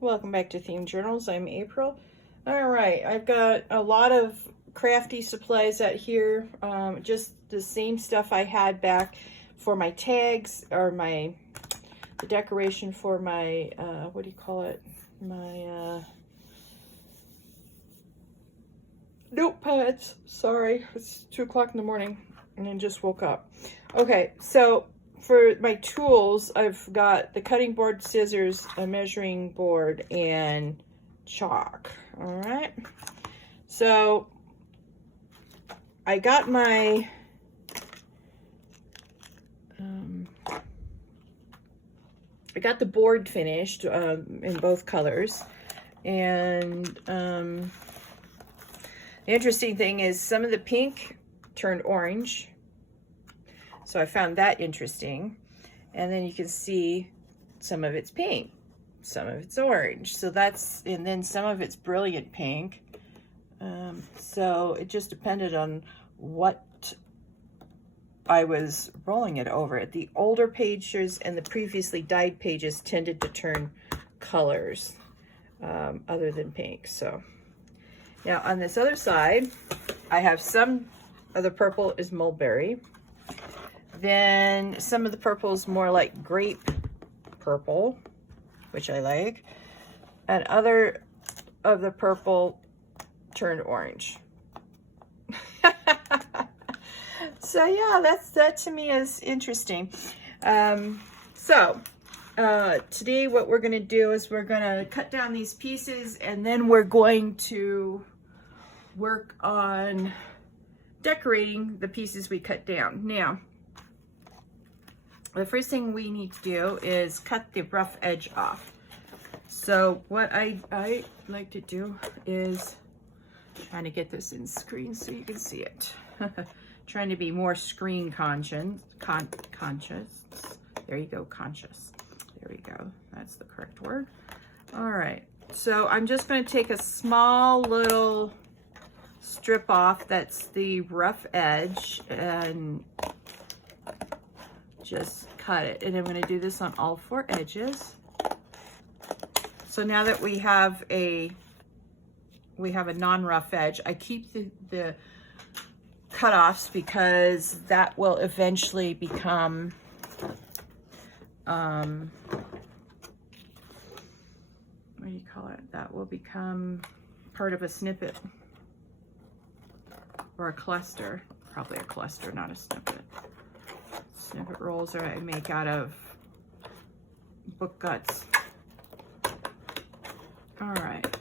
Welcome back to Theme Journals. I'm April. All right, I've got a lot of crafty supplies out here. Just the same stuff I had back for my tags or the decoration for my what do you call it? My notepads. Sorry, it's 2 o'clock in the morning and I just woke up. Okay, so for my tools, I've got the cutting board, scissors, a measuring board, and chalk. All right. So I got my I got the board finished in both colors, and the interesting thing is some of the pink turned orange. So I found that interesting. And then you can see some of it's pink, some of it's orange. So that's, and then some of it's brilliant pink. So it just depended on what I was rolling it over. The older pages and the previously dyed pages tended to turn colors other than pink. So now on this other side, I have some of the purple is mulberry. Then some of the purple is more like grape purple, which I like. And other of the purple turned orange. So yeah, that to me is interesting. Today what we're going to do is we're going to cut down these pieces, and then we're going to work on decorating the pieces we cut down. Now, the first thing we need to do is cut the rough edge off. So what I like to do is trying to get this in screen so you can see it. Trying to be more screen conscious. There you go, conscious. There we go. That's the correct word. All right. So I'm just going to take a small little strip off that's the rough edge and just cut it. And I'm going to do this on all 4 edges. So now that we have a non-rough edge, I keep the cutoffs because that will eventually become what do you call it? That will become part of a snippet or a cluster. Probably a cluster, not a snippet. Snippet rolls I make out of book guts. All right.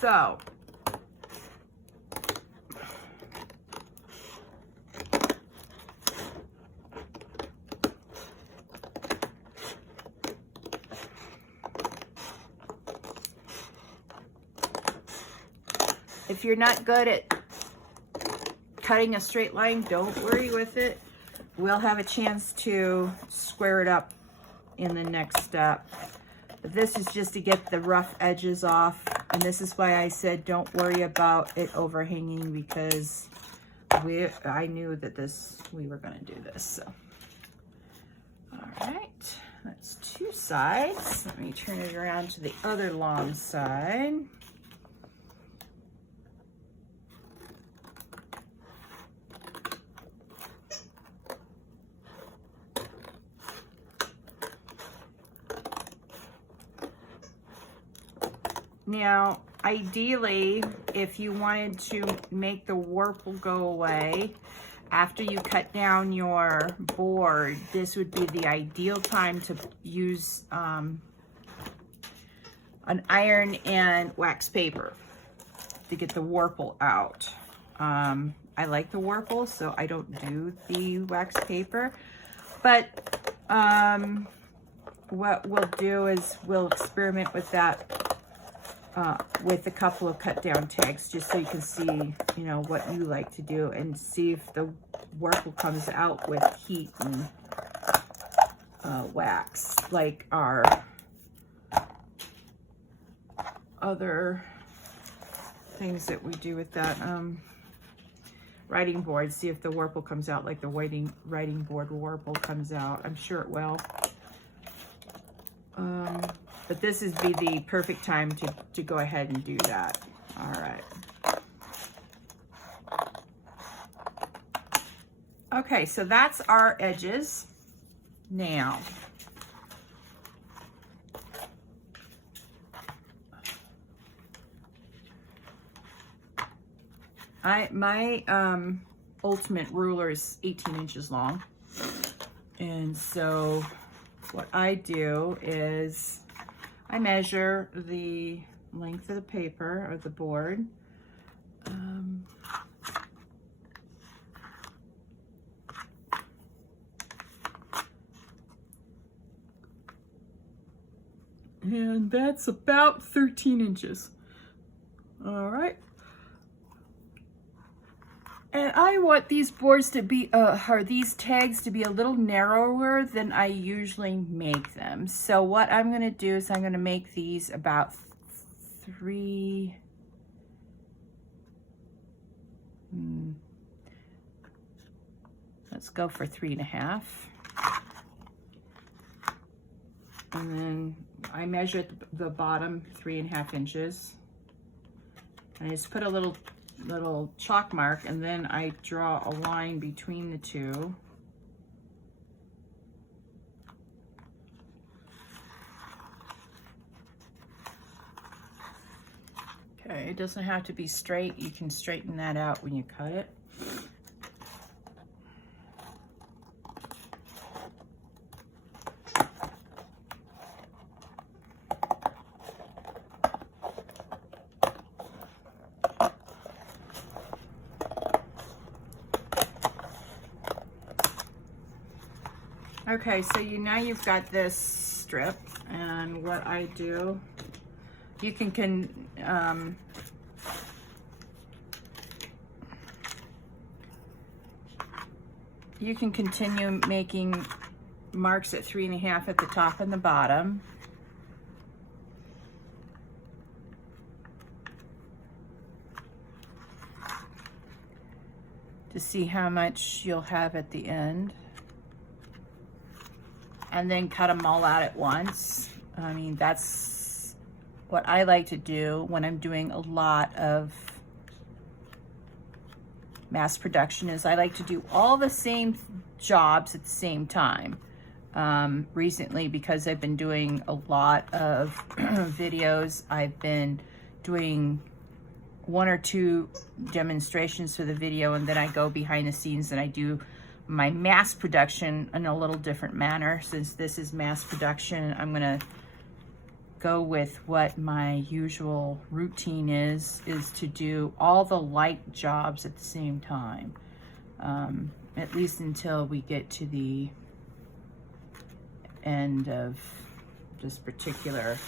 So if you're not good at cutting a straight line, don't worry with it. We'll have a chance to square it up in the next step. But this is just to get the rough edges off. And this is why I said don't worry about it overhanging, because I knew that we were going to do this. So, all right, that's 2 sides. Let me turn it around to the other long side. Now, ideally, if you wanted to make the warple go away after you cut down your board, this would be the ideal time to use an iron and wax paper to get the warple out. I like the warple, so I don't do the wax paper. But what we'll do is we'll experiment with that with a couple of cut down tags, just so you can see, you know, what you like to do and see if the warple comes out with heat and wax, like our other things that we do with that writing board. See if the warple comes out like the writing board warple comes out. I'm sure it will. But this is be the perfect time to go ahead and do that. All right. Okay, so that's our edges. Now, my ultimate ruler is 18 inches long. And so what I do is I measure the length of the paper or the board. And that's about 13 inches. All right. And I want these boards to be, or these tags to be a little narrower than I usually make them. So what I'm gonna do is I'm gonna make these about let's go for 3.5. And then I measured the bottom 3.5 inches. And I just put a little chalk mark, and then I draw a line between the two. Okay, it doesn't have to be straight. You can straighten that out when you cut it. Okay, so now you've got this strip, and what I do, you can continue making marks at 3.5 at the top and the bottom. To see how much you'll have at the end. And then cut them all out at once. I mean, that's what I like to do when I'm doing a lot of mass production, is I like to do all the same jobs at the same time. Recently, because I've been doing a lot of videos, I've been doing 1 or 2 demonstrations for the video, and then I go behind the scenes and I do my mass production in a little different manner. Since this is mass production, I'm gonna go with what my usual routine is to do all the light jobs at the same time, at least until we get to the end of this particular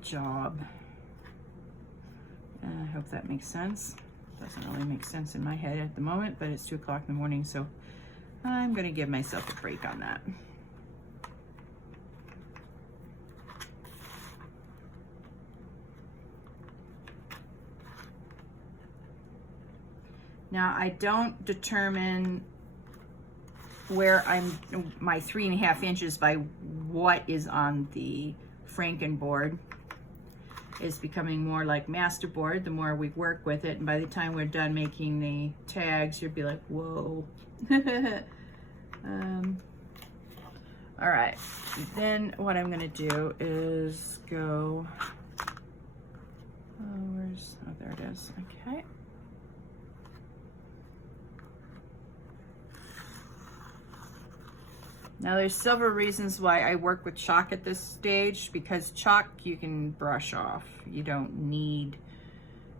job. I hope that makes sense. Doesn't really make sense in my head at the moment, but it's 2 o'clock in the morning, so I'm gonna give myself a break on that. Now, I don't determine where my 3.5 inches by what is on the franken-board. Is becoming more like masterboard the more we work with it, and by the time we're done making the tags, you'll be like, whoa. All right, then what I'm gonna do is go, oh, there it is, okay. Now there's several reasons why I work with chalk at this stage, because chalk you can brush off. You don't need,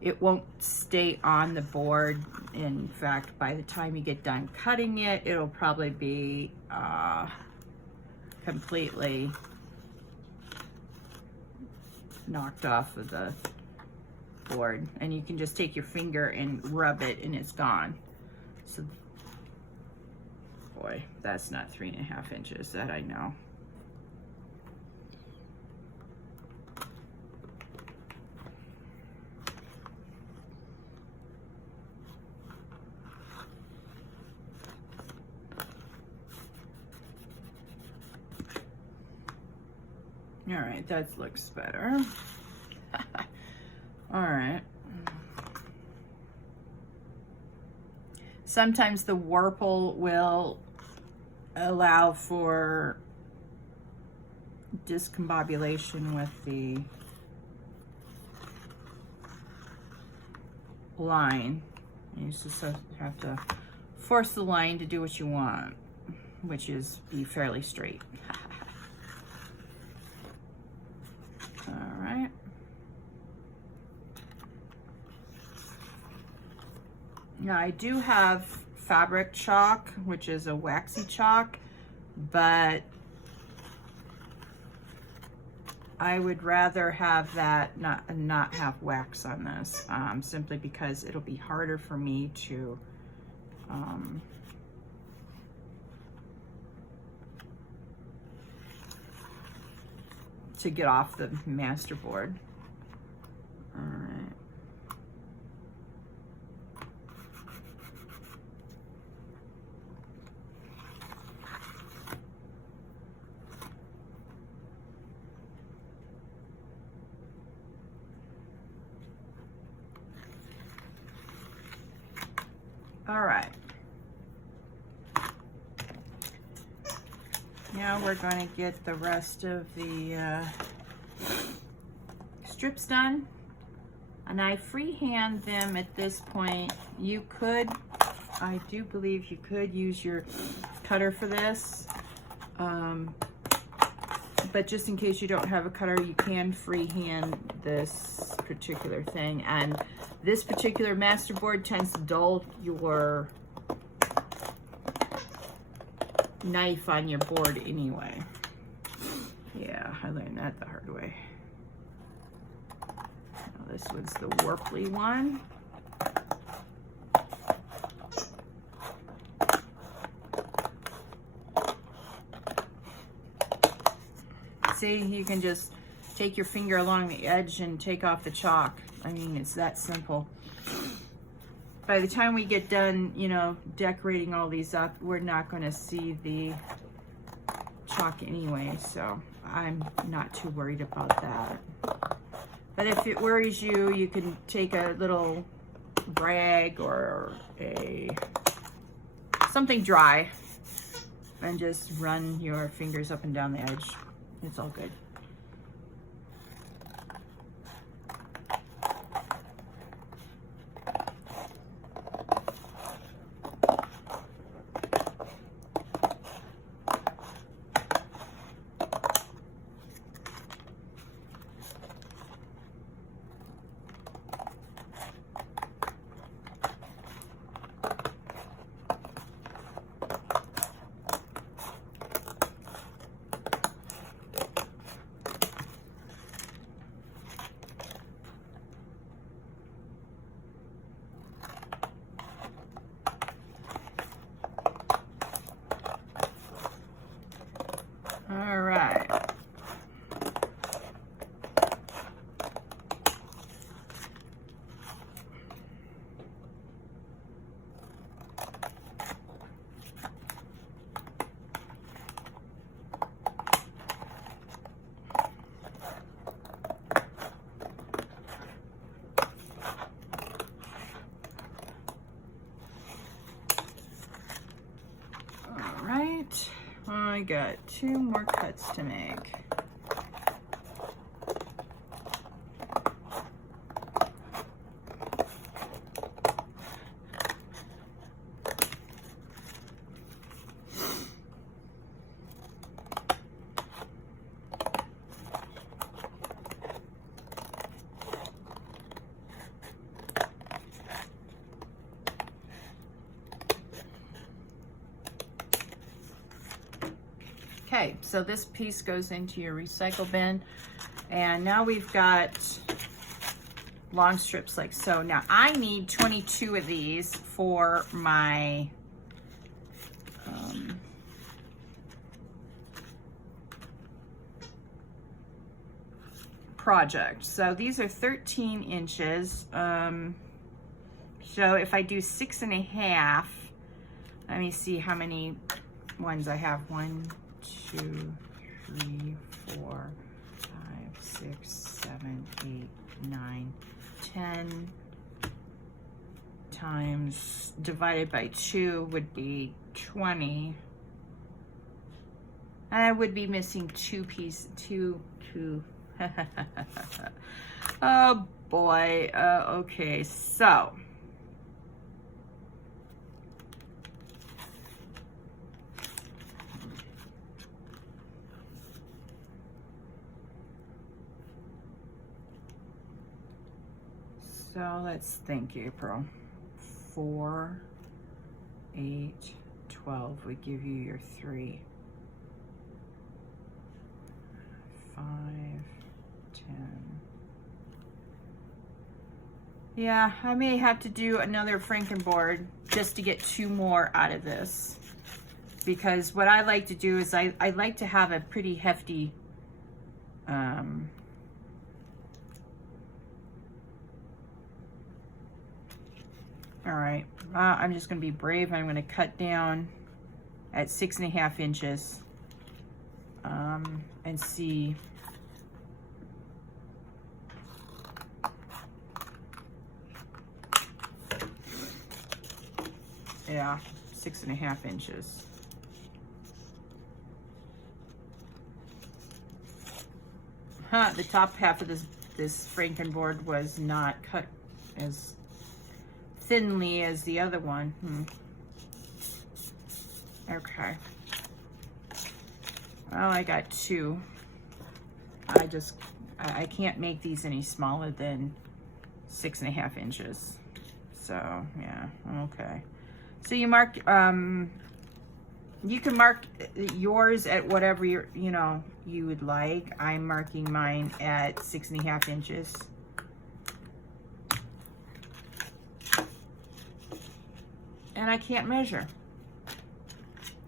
it won't stay on the board. In fact, by the time you get done cutting it, it'll probably be completely knocked off of the board. And you can just take your finger and rub it and it's gone. So boy, that's not 3.5 inches, that I know. All right, that looks better. All right. Sometimes the Warple will allow for discombobulation with the line. You just have to force the line to do what you want, which is be fairly straight. All right. Now I do have fabric chalk, which is a waxy chalk, but I would rather have that not have wax on this, simply because it'll be harder for me to get off the master board. All right. All right. Now we're going to get the rest of the strips done. And I freehand them at this point. You could, I do believe you could use your cutter for this. But just in case you don't have a cutter, you can freehand this particular thing. And this particular master board tends to dull your knife on your board anyway. Yeah, I learned that the hard way. Now this one's the Warply one. See, you can just take your finger along the edge and take off the chalk. I mean, it's that simple. By the time we get done, you know, decorating all these up, we're not going to see the chalk anyway, so I'm not too worried about that. But if it worries you, you can take a little rag or something dry and just run your fingers up and down the edge. It's all good. All right. All right. I got 2 more cuts to make. Okay, so this piece goes into your recycle bin, and now we've got long strips like so. Now I need 22 of these for my project. So these are 13 inches. So if I do 6.5, let me see how many ones I have. 1, 2, 3, 4, 6, 7, 8, 9, 10 times divided by 2 would be 20. And I would be missing 2 pieces, 2. Oh boy. Okay, so let's think. April 4, 8, 12 would give you your 3, 5, 10. Yeah, I may have to do another franken-board just to get 2 more out of this, because what I like to do is I like to have a pretty hefty all right, I'm just going to be brave. I'm going to cut down at 6.5 inches and see. Yeah, 6.5 inches. The top half of this franken-board was not cut as thinly as the other one. Okay. Well, I got 2. I can't make these any smaller than 6.5 inches. So yeah, okay. So you mark, you can mark yours at whatever you would like. I'm marking mine at 6.5 inches. And I can't measure,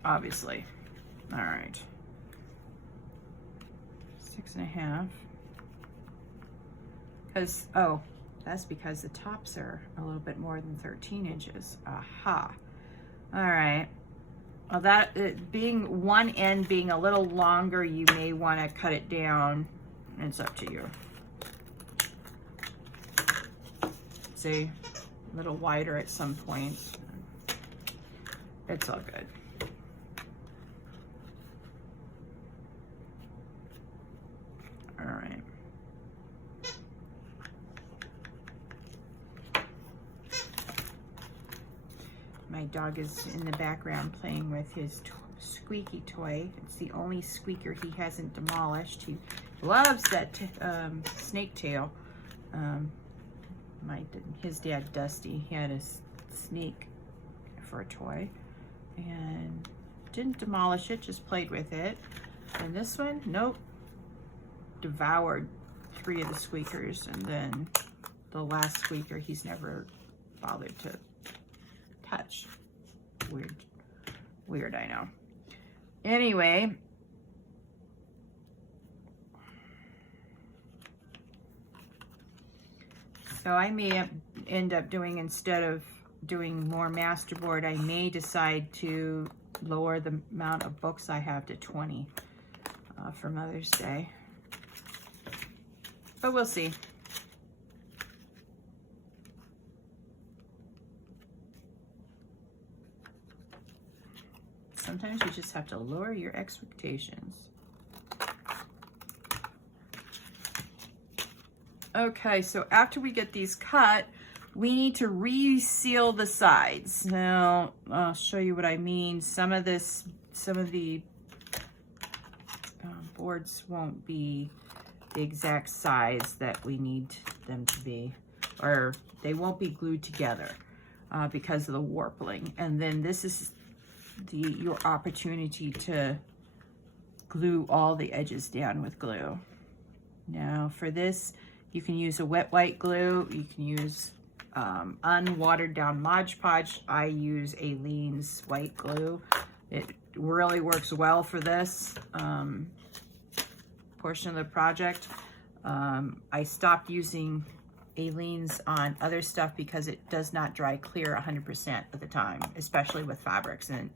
obviously. All right. 6.5. Because, oh, that's because the tops are a little bit more than 13 inches. Aha. All right. Well, that being one end being a little longer, you may want to cut it down. It's up to you. See, a little wider at some points. It's all good. All right. My dog is in the background playing with his squeaky toy. It's the only squeaker he hasn't demolished. He loves that snake tail. His dad, Dusty, he had a snake for a toy and didn't demolish it, just played with it. And this one, nope, devoured 3 of the squeakers, and then the last squeaker he's never bothered to touch. Weird, I know. Anyway, so I may end up doing, instead of doing more masterboard, I may decide to lower the amount of books I have to 20 for Mother's Day. But we'll see. Sometimes you just have to lower your expectations. Okay, so after we get these cut, we need to reseal the sides. Now, I'll show you what I mean. Some of the boards won't be the exact size that we need them to be, or they won't be glued together because of the warpling. And then this is your opportunity to glue all the edges down with glue. Now for this, you can use a wet white glue. You can use unwatered down Mod Podge. I use Aleene's white glue. It really works well for this portion of the project. I stopped using Aleene's on other stuff because it does not dry clear 100% of the time, especially with fabrics, and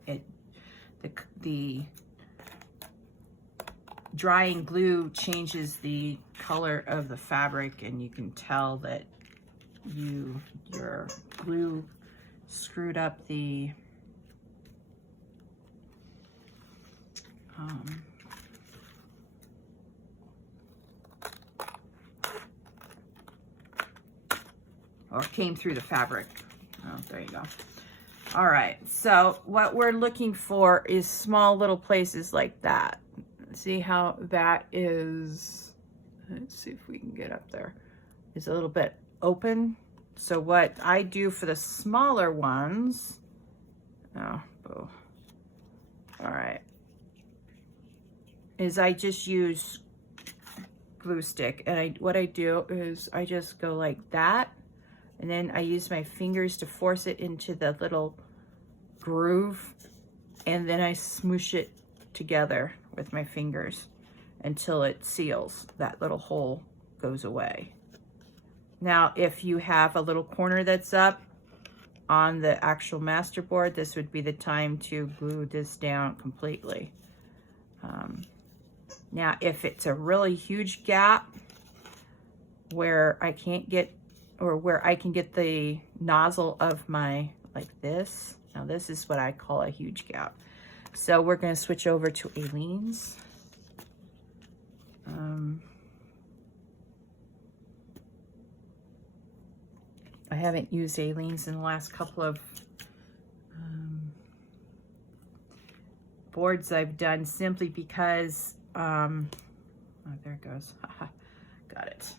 drying glue changes the color of the fabric, and you can tell that your glue screwed up the or came through the fabric. Oh, there you go. All right, so what we're looking for is small little places like that. See how that is, let's see if we can get up there. It's a little bit open. So what I do for the smaller ones, oh, all right, is I just use glue stick. And what I do is I just go like that, and then I use my fingers to force it into the little groove, and then I smoosh it together with my fingers until it seals. That little hole goes away. Now, if you have a little corner that's up on the actual masterboard, this would be the time to glue this down completely. Now, if it's a really huge gap where I can't get, or where I can get the nozzle of my, like this, now this is what I call a huge gap. So we're going to switch over to Aleene's. I haven't used Aleene's in the last couple of boards I've done, simply because, oh, there it goes. Got it.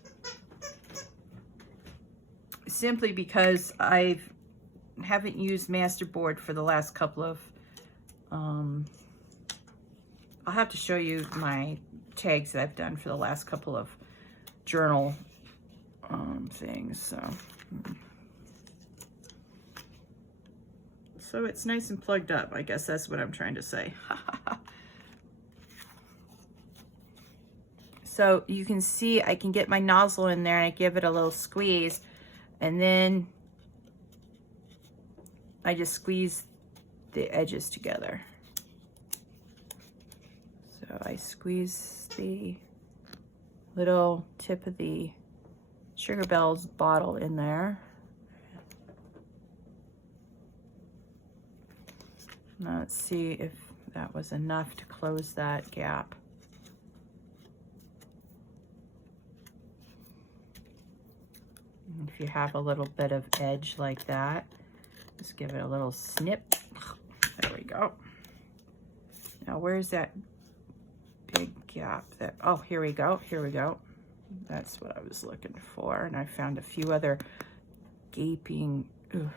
Simply because I haven't used masterboard for the last couple of, I'll have to show you my tags that I've done for the last couple of journal things. So it's nice and plugged up. I guess that's what I'm trying to say. So you can see I can get my nozzle in there and I give it a little squeeze, and then I just squeeze the edges together. So I squeeze the little tip of the Sugar Bells bottle in there. Now let's see if that was enough to close that gap. And if you have a little bit of edge like that, just give it a little snip. There we go. Now where's that big gap there? Oh, here we go, here we go. That's what I was looking for. And I found a few other gaping, ugh.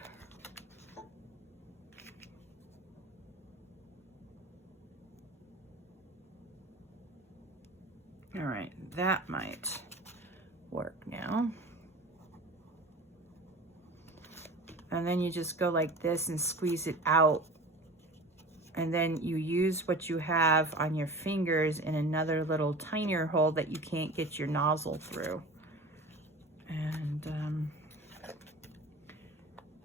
All right, that might work now. And then you just go like this and squeeze it out. And then you use what you have on your fingers in another little tinier hole that you can't get your nozzle through. And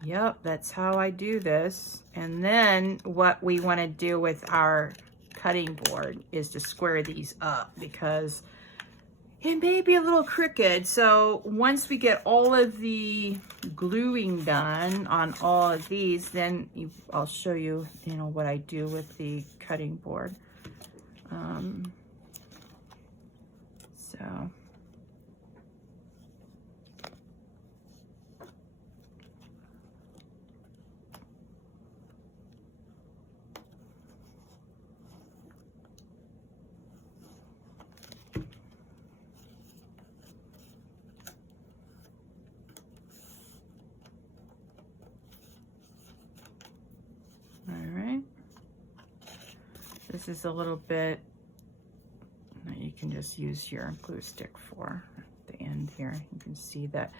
yep, that's how I do this. And then what we want to do with our cutting board is to square these up, because it may be a little crooked. So once we get all of the gluing done on all of these, then I'll show you, what I do with the cutting board. So this is a little bit that you can just use your glue stick for at the end here. You can see that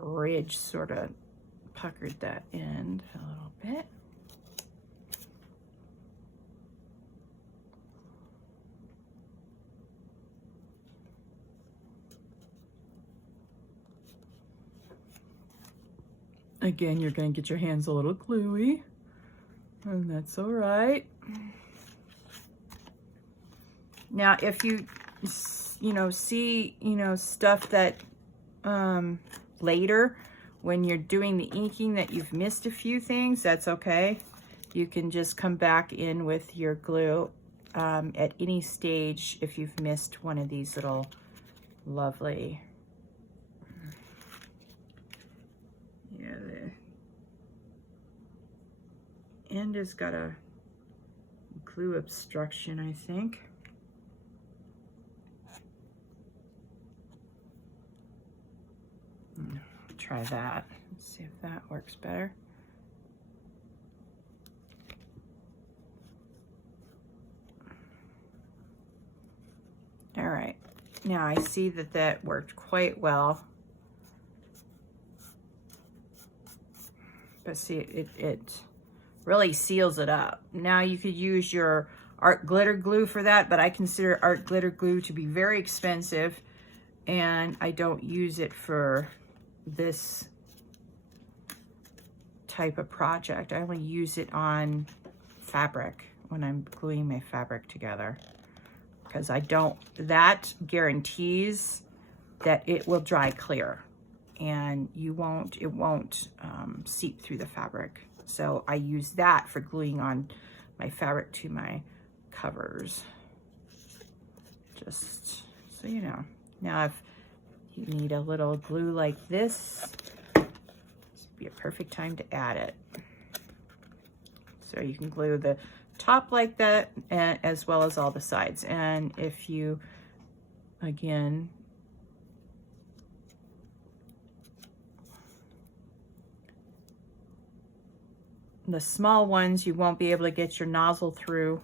ridge sort of puckered that end a little bit. Again, you're going to get your hands a little gluey, and that's all right. Now, if you, see, stuff that later when you're doing the inking that you've missed a few things, that's okay. You can just come back in with your glue at any stage if you've missed one of these little lovely, the end has got a glue obstruction, I think. Try that. Let's see if that works better. All right, now I see that that worked quite well. But see, it really seals it up. Now you could use your art glitter glue for that, but I consider art glitter glue to be very expensive, and I don't use it for this type of project. I only use it on fabric when I'm gluing my fabric together, because that guarantees that it will dry clear and it won't seep through the fabric. So I use that for gluing on my fabric to my covers, just so you know. Now if you need a little glue like this, this would be a perfect time to add it. So you can glue the top like that, and as well as all the sides. And if you, again, the small ones, you won't be able to get your nozzle through,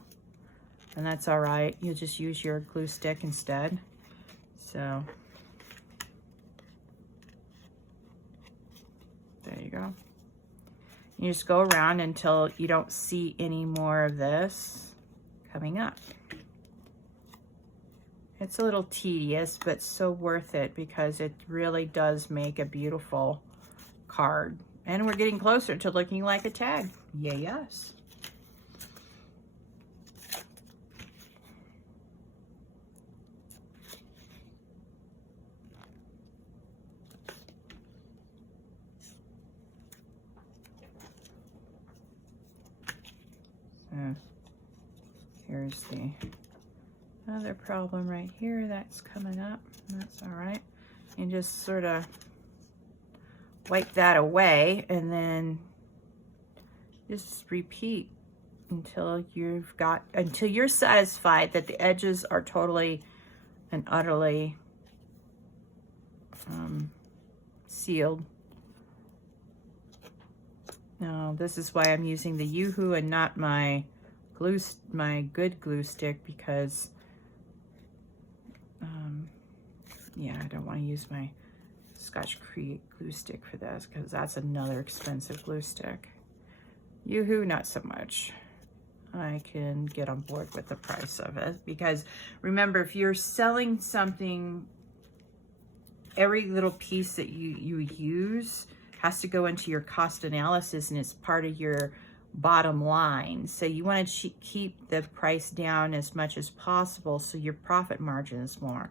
and that's all right. You'll just use your glue stick instead. So there you go. You just go around until you don't see any more of this coming up. It's a little tedious, but so worth it, because it really does make a beautiful card. And we're getting closer to looking like a tag. Yay us. Here's the other problem right here that's coming up. That's all right. And just sort of wipe that away, and then just repeat until you're satisfied that the edges are totally and utterly sealed. Now, this is why I'm using the Yoo-Hoo and not my good glue stick, because yeah, I don't want to use my Scotch Create glue stick for this, because that's another expensive glue stick. Yoo-Hoo, not so much. I can get on board with the price of it, because remember, if you're selling something, every little piece that you use has to go into your cost analysis, and it's part of your bottom line. So you want to keep the price down as much as possible, so your profit margin is more.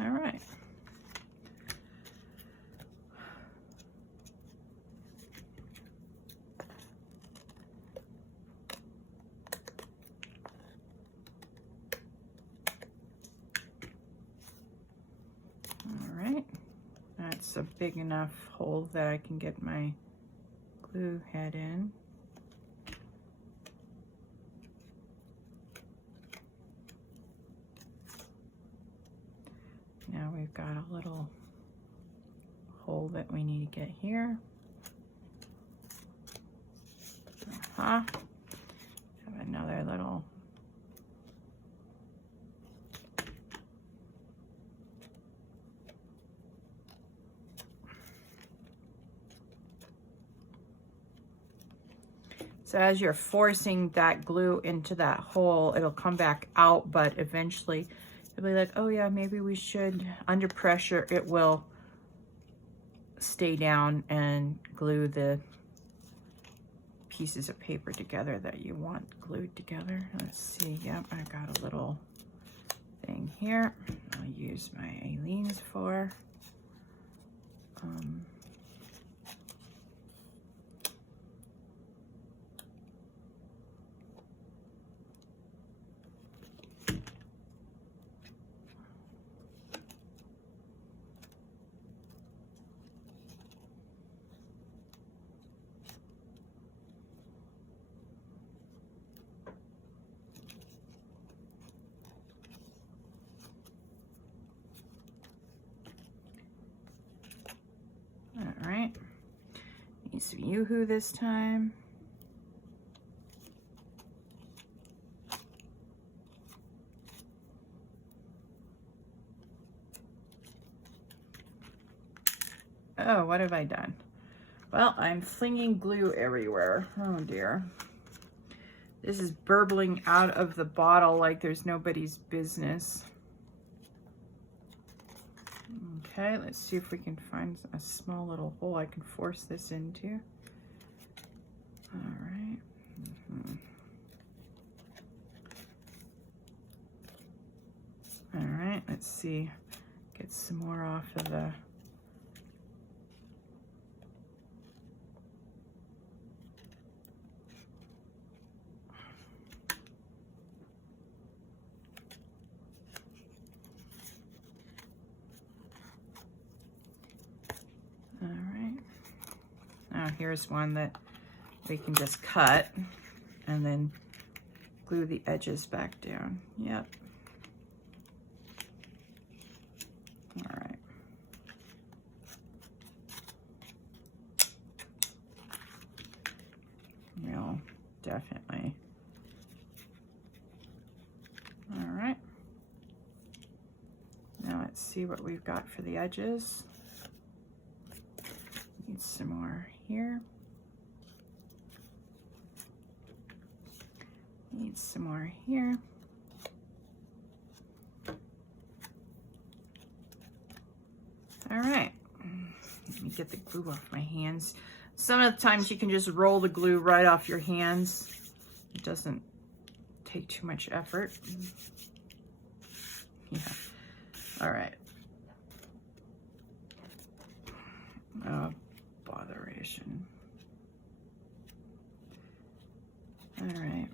All right. That's a big enough hole that I can get my glue head in. Now we've got a little hole that we need to get here. Have another little So as you're forcing that glue into that hole, it'll come back out, but eventually you'll be like, oh yeah, maybe we should. Under pressure, it will stay down and glue the pieces of paper together that you want glued together. Let's see, yep, I got a little thing here I'll use my Aleene's for. All right, need some Yoo-hoo this time. Oh, what have I done? Well, I'm flinging glue everywhere. Oh dear. This is burbling out of the bottle like there's nobody's business. Okay, let's see if we can find a small little hole I can force this into. All right. All right, let's see. Get some more off of the... All right. Now here's one that we can just cut and then glue the edges back down. Yep. All right. Real, definitely. All right. Now let's see what we've got for the edges. Need some more here. Need some more here. All right, let me get the glue off my hands. Some of the times you can just roll the glue right off your hands. It doesn't take too much effort. Yeah, all right. Oh, botheration. All right.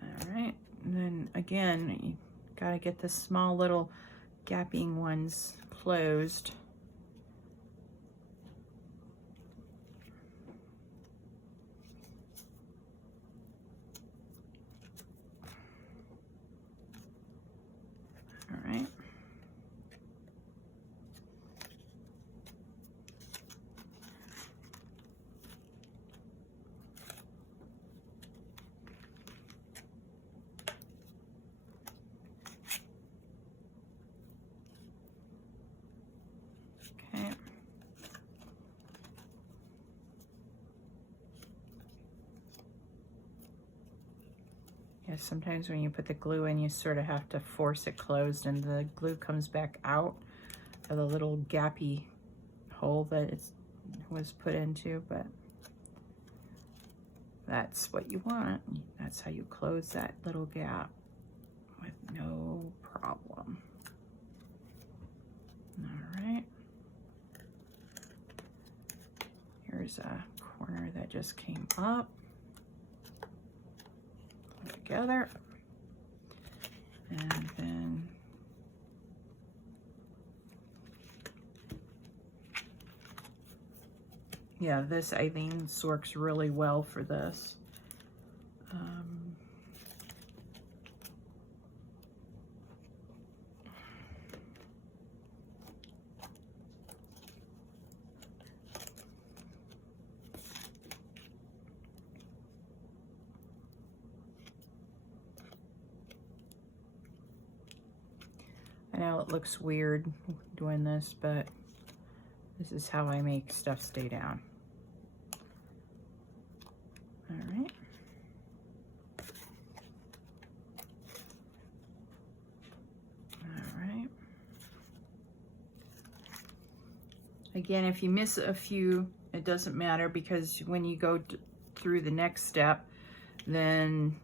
All right, and then again, you gotta get the small little gapping ones closed. All right. Okay. Yeah, sometimes when you put the glue in, you sort of have to force it closed and the glue comes back out of the little gappy hole that it was put into, but that's what you want. That's how you close that little gap with no problem. All right. Here's a corner that just came up. Together, and then yeah, this I think works really well for this. I know it looks weird doing this, but this is how I make stuff stay down. All right. All right. Again, if you miss a few, it doesn't matter, because when you go through the next step, then,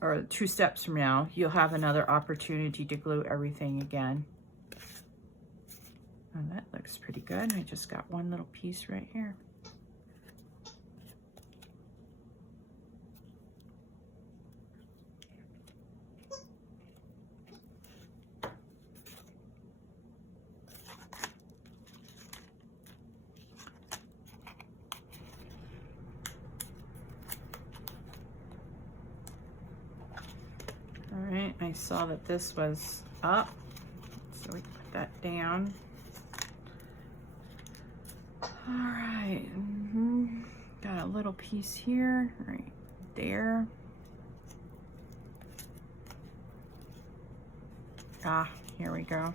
or 2 steps from now, you'll have another opportunity to glue everything again. Oh, that looks pretty good. I just got one little piece right here. All right, I saw that this was up, so we put that down. All right, got a little piece here, right there. Ah, here we go.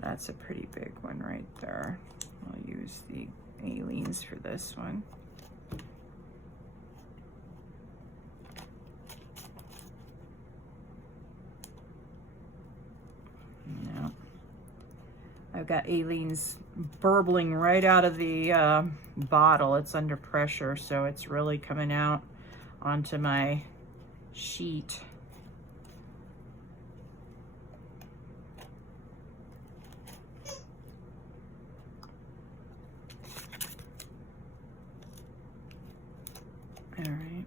That's a pretty big one right there. I'll use the Aleene's for this one. No. I've got Aleene's burbling right out of the bottle. It's under pressure, so it's really coming out onto my sheet. All right.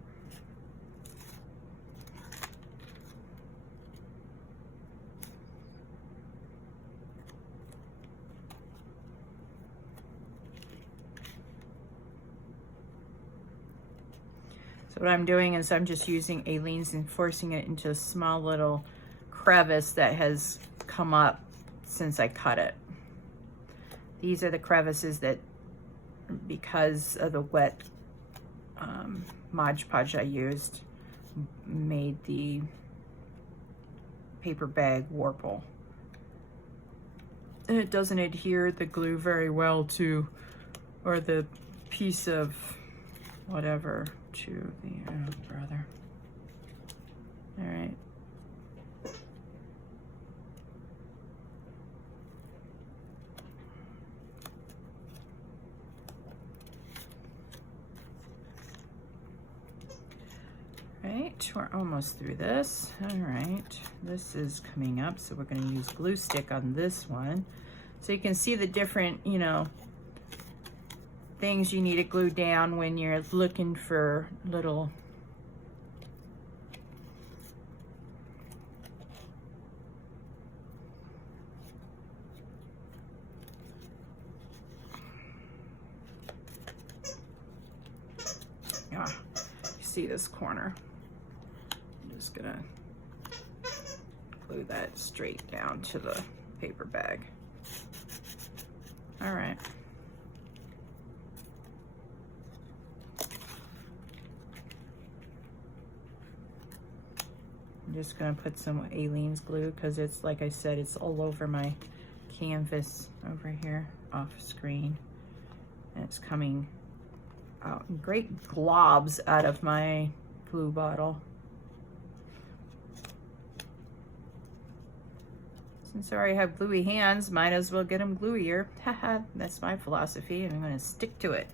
So what I'm doing is I'm just using Aleene's and forcing it into a small little crevice that has come up since I cut it. These are the crevices that, because of the wet Mod Podge I used, made the paper bag warble. And it doesn't adhere the glue very well to, or the piece of whatever, to the, oh brother. All right. Right, we're almost through this. All right, this is coming up, so we're going to use glue stick on this one. So you can see the different, you know, things you need to glue down when you're looking for little you see this corner. I'm just gonna glue that straight down to the paper bag. All right. I'm just gonna put some Aleene's glue because it's, like I said, it's all over my canvas over here off screen. And it's coming out in great globs out of my glue bottle. Since I already have gluey hands, might as well get them gluier. Haha, that's my philosophy, and I'm gonna stick to it.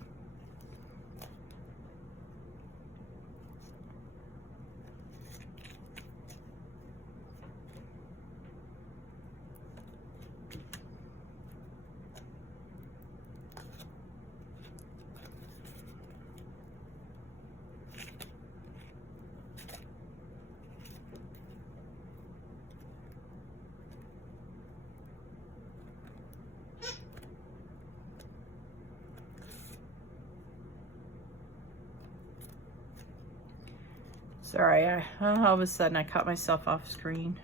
Sorry, all of a sudden I caught myself off screen.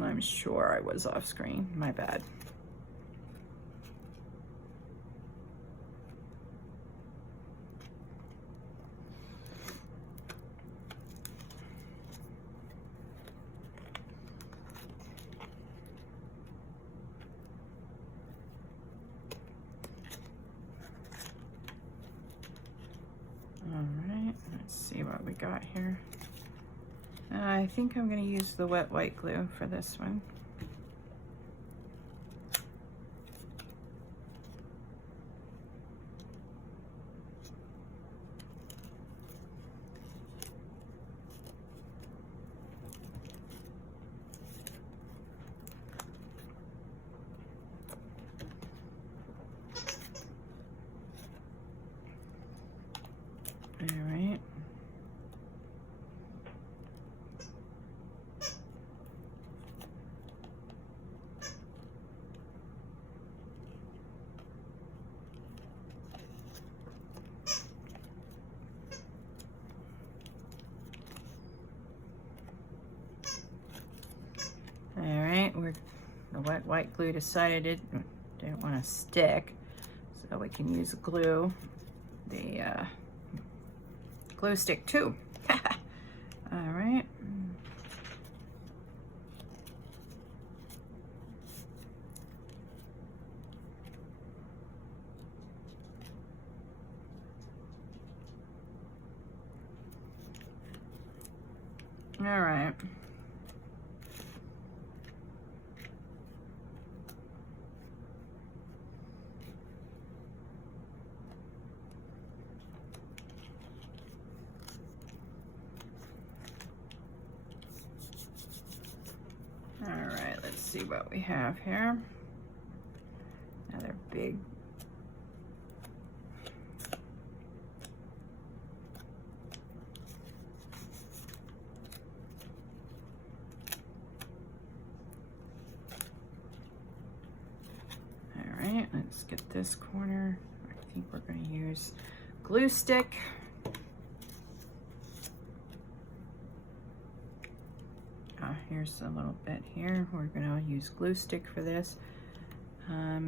I'm sure I was off screen, my bad. see what we got here. I think I'm going to use the wet white glue for this one. All right. All right, the wet white glue decided it didn't want to stick, so we can use glue, the glue stick too. All right. All right. All right, let's see what we have here. Another big let's get this corner. I think we're going to use glue stick. Here's a little bit here. We're going to use glue stick for this. Yeah.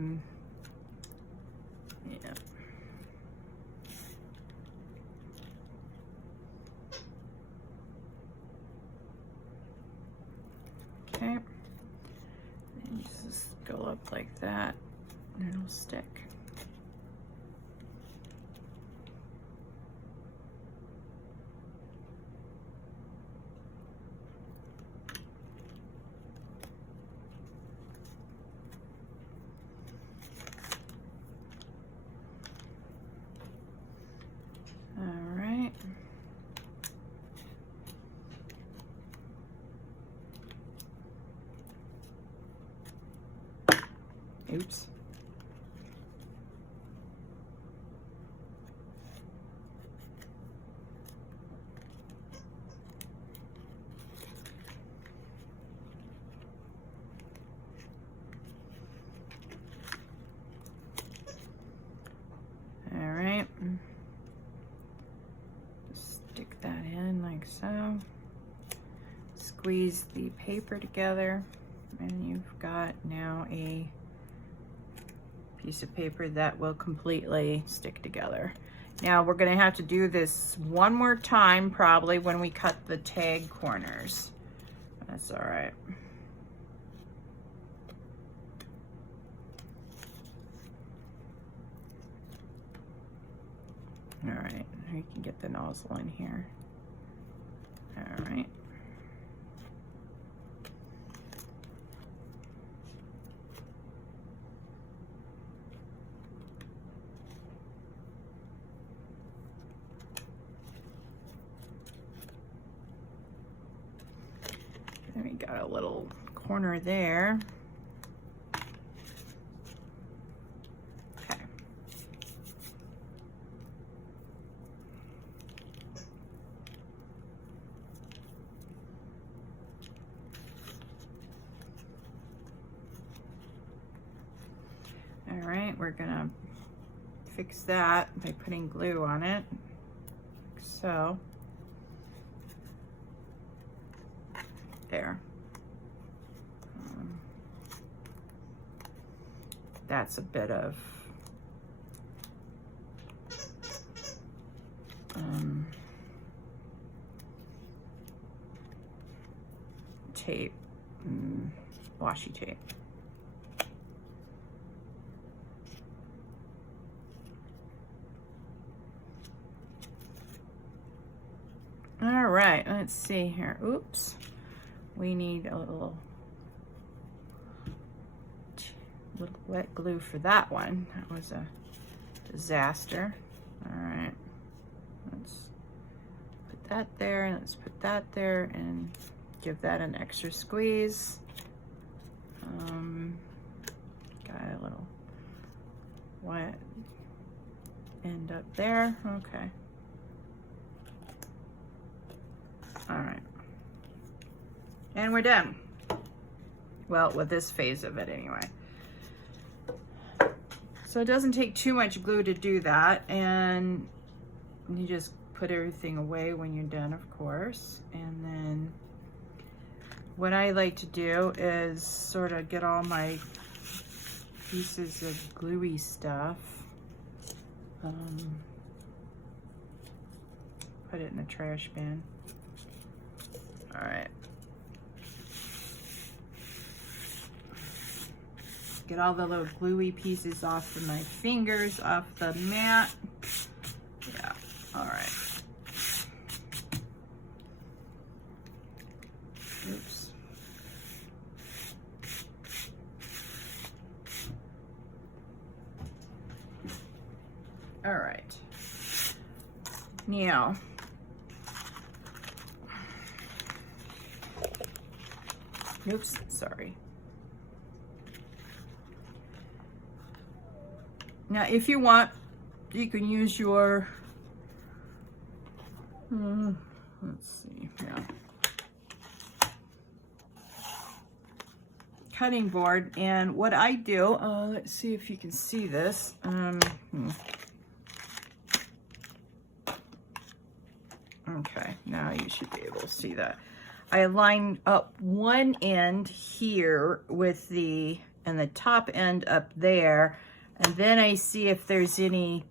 Okay. And just go up like that, and it'll stick. Oops. All right. Stick that in like so. Squeeze the paper together, and you've got now a piece of paper that will completely stick together. Now we're going to have to do this one more time probably when we cut the tag corners. That's all right. All right, you can get the nozzle in here. All right. Then we got a little corner there. Okay. All right, we're gonna fix that by putting glue on it, like so. There. That's a bit of tape, washi tape. All right, let's see here. Oops. We need a little wet glue for that one. That was a disaster. All right. Let's put that there, and let's put that there, and give that an extra squeeze. Got a little wet end up there. Okay. All right. And we're done. Well, with this phase of it anyway. So it doesn't take too much glue to do that, and you just put everything away when you're done, of course. And then what I like to do is sort of get all my pieces of gluey stuff, put it in the trash bin. All right. Get all the little gluey pieces off of my fingers, off the mat. Yeah, all right. Oops. All right. Now, oops, sorry. Now, if you want, you can use your, let's see, yeah, cutting board. And what I do, let's see if you can see this. Okay, now you should be able to see that. I line up one end here with the, and the top end up there. And then I see if there's anything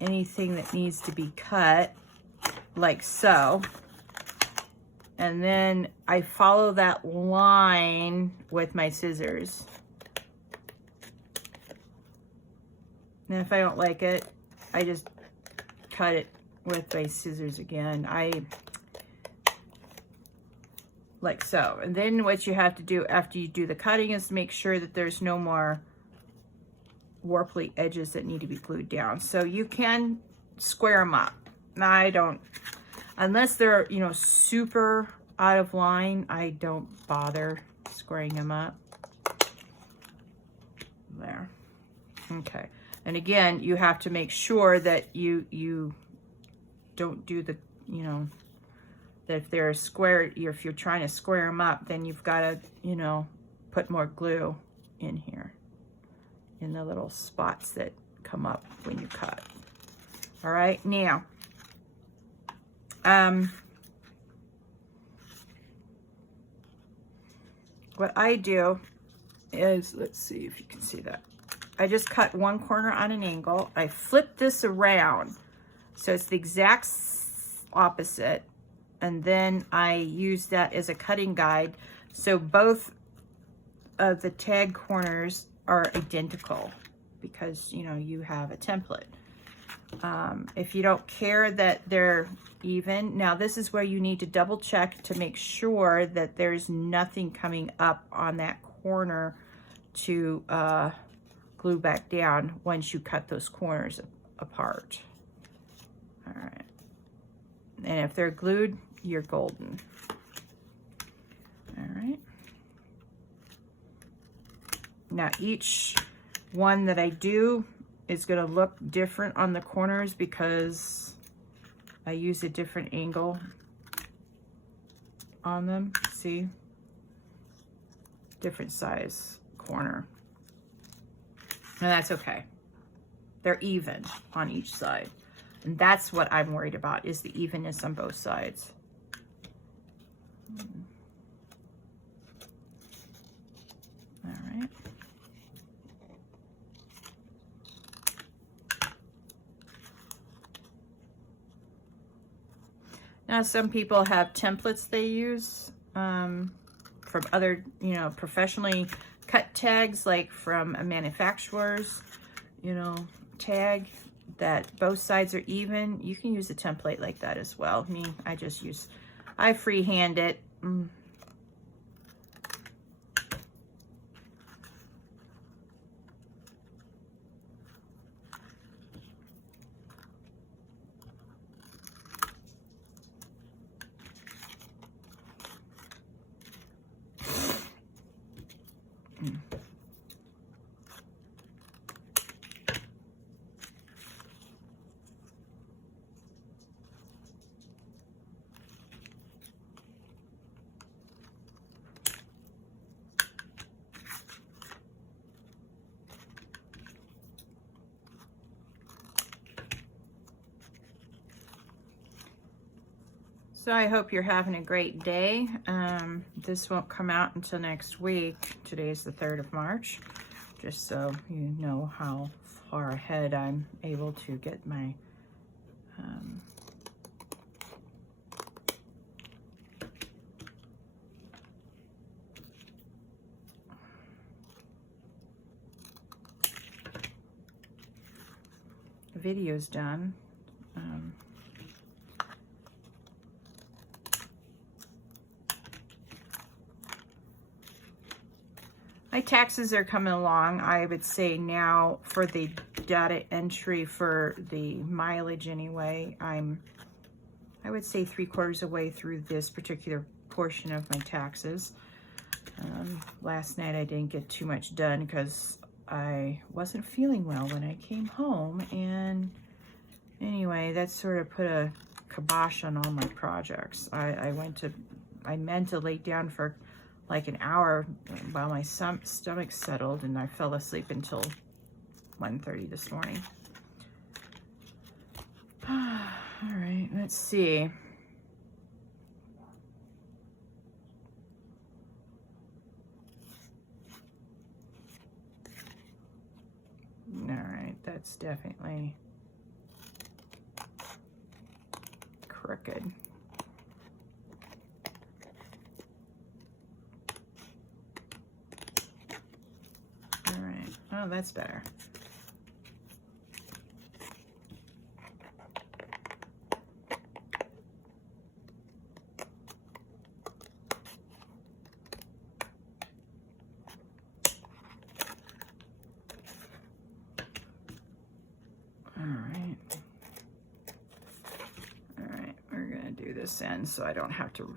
that needs to be cut, like so. And then I follow that line with my scissors. And if I don't like it, I just cut it with my scissors again. Like so. And then what you have to do after you do the cutting is make sure that there's no more warply edges that need to be glued down. So you can square them up. I don't, unless they're, you know, super out of line, I don't bother squaring them up. There. Okay. And again, you have to make sure that you don't do the, you know, that if they're square, if you're trying to square them up, then you've got to, you know, put more glue in here, in the little spots that come up when you cut. All right, now, what I do is, let's see if you can see that. I just cut one corner on an angle. I flip this around, so it's the exact opposite, and then I use that as a cutting guide. So both of the tag corners are identical because, you know, you have a template. If you don't care that they're even, now this is where you need to double check to make sure that there's nothing coming up on that corner to glue back down once you cut those corners apart. All right. And if they're glued, you're golden. All right. Now each one that I do is going to look different on the corners because I use a different angle on them. See? Different size corner. And that's okay. They're even on each side. And that's what I'm worried about, is the evenness on both sides. All right. Now, some people have templates they use from other, you know, professionally cut tags, like from a manufacturer's, you know, tag. that both sides are even, you can use a template like that as well. I freehand it. So I hope you're having a great day. This won't come out until next week. Today's the 3rd of March, just so you know how far ahead I'm able to get my videos done. My taxes are coming along. I would say now for the data entry for the mileage anyway, I would say 3/4 of the way through this particular portion of my taxes. Last night I didn't get too much done because I wasn't feeling well when I came home, and anyway, that sort of put a kibosh on all my projects. I meant to lay down for like an hour while my stomach settled, and I fell asleep until 1:30 this morning. All right, let's see. All right, that's definitely crooked. All right, oh, that's better. This end so I don't have to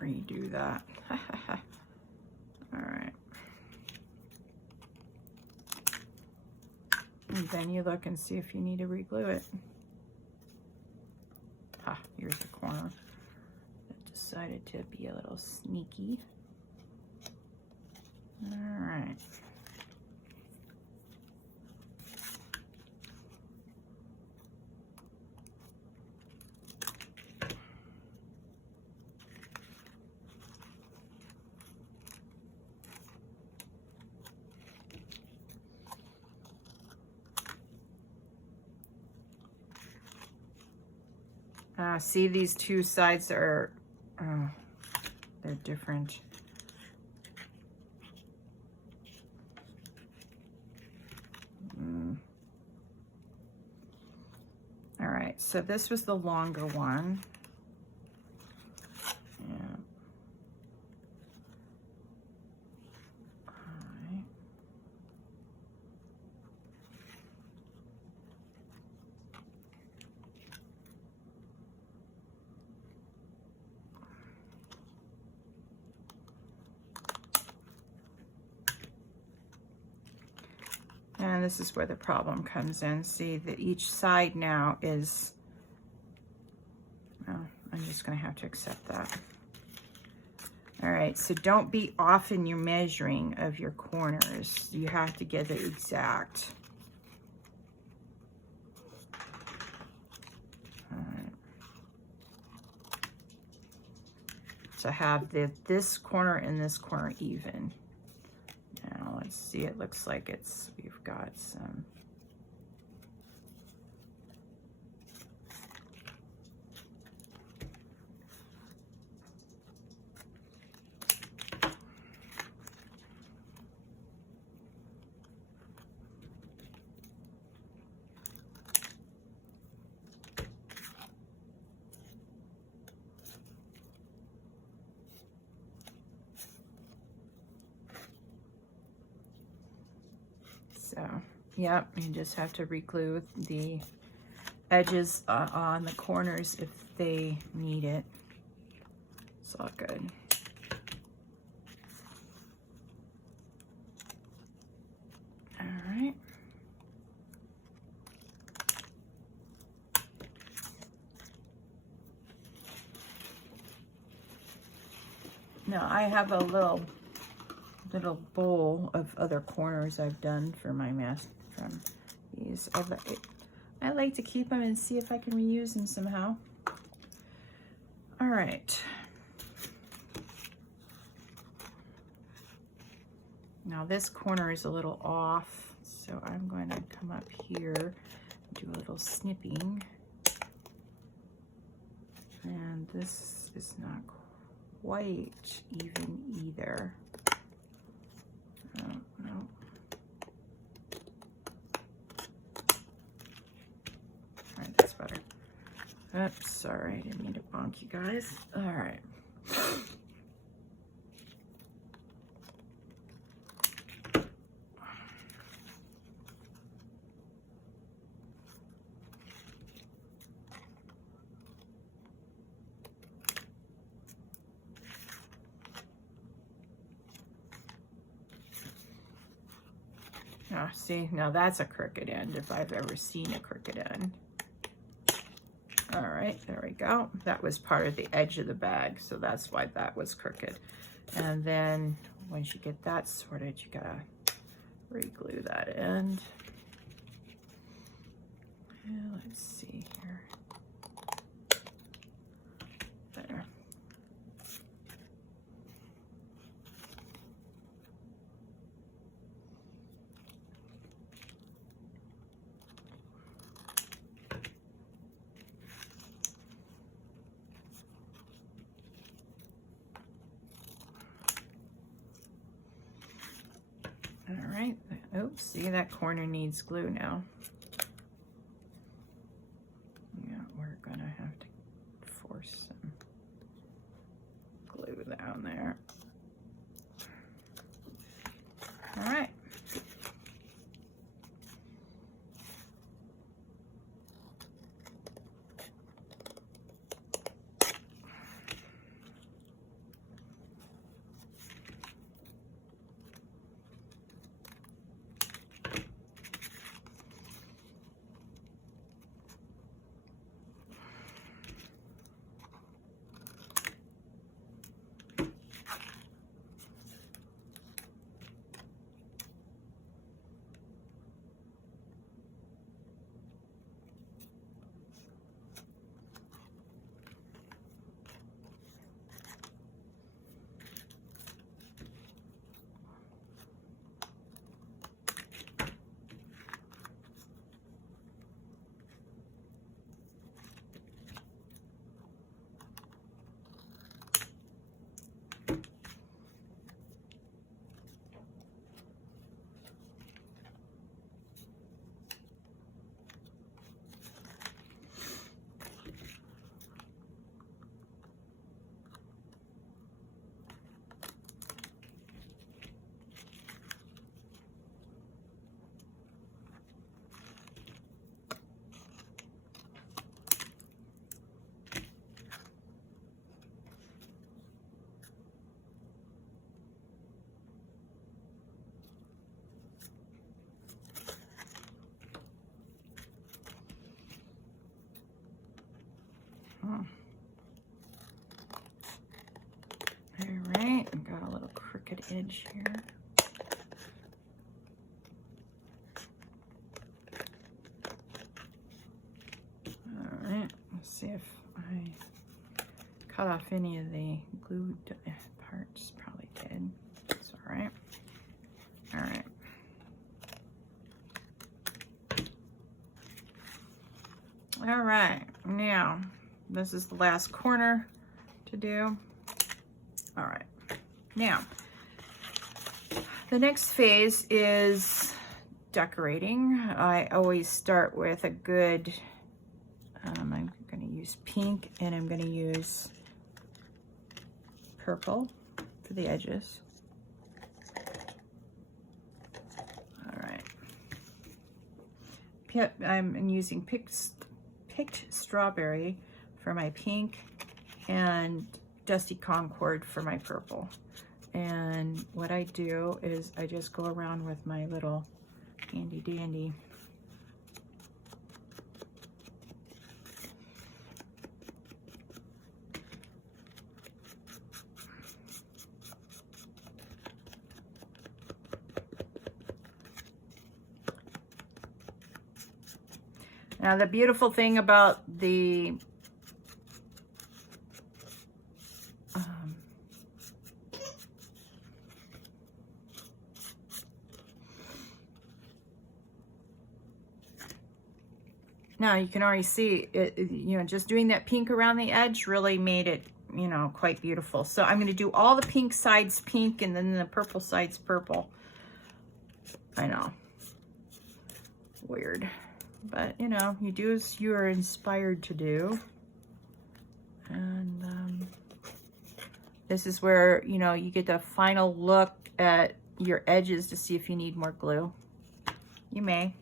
redo that. All right. And then you look and see if you need to reglue it. Here's a corner that decided to be a little sneaky. All right. See, these two sides are, they're different. All right, so this was the longer one. Yeah. All right. And this is where the problem comes in. See that each side now is, well, I'm just gonna have to accept that. All right, so don't be off in your measuring of your corners. You have to get it exact. All right. To have this corner and this corner even. Now let's see, it looks like we've got some. So, yep, you just have to re-glue the edges on the corners if they need it. It's all good. All right. Now I have a little bowl of other corners I've done for my mask from these. I like to keep them and see if I can reuse them somehow. All right. Now this corner is a little off, so I'm going to come up here and do a little snipping. And this is not quite even either. Oh, no. All right, that's better. Oops, sorry, I didn't mean to bonk you guys. All right. Oh, see, now that's a crooked end if I've ever seen a crooked end. All right, there we go. That was part of the edge of the bag, so that's why that was crooked. And then once you get that sorted, you gotta re-glue that end. And let's see here. There. All right, oops, see, that corner needs glue now. Yeah, we're gonna have to force some glue down there. All right. All right, I've got a little crooked edge here. All right, let's see if I cut off any of the glued parts. Probably did. It's all right. All right. All right, now this is the last corner to do. All right, now the next phase is decorating. I always start with a good, I'm going to use pink and I'm going to use purple for the edges. All right. I'm using picked strawberry for my pink and Dusty Concord for my purple. And what I do is I just go around with my little handy dandy Now the beautiful thing about the now you can already see it, you know, just doing that pink around the edge really made it, you know, quite beautiful. So I'm going to do all the pink sides pink and then the purple sides purple. I know, weird, but you know, you do as you are inspired to do. And this is where, you know, you get the final look at your edges to see if you need more glue. You may.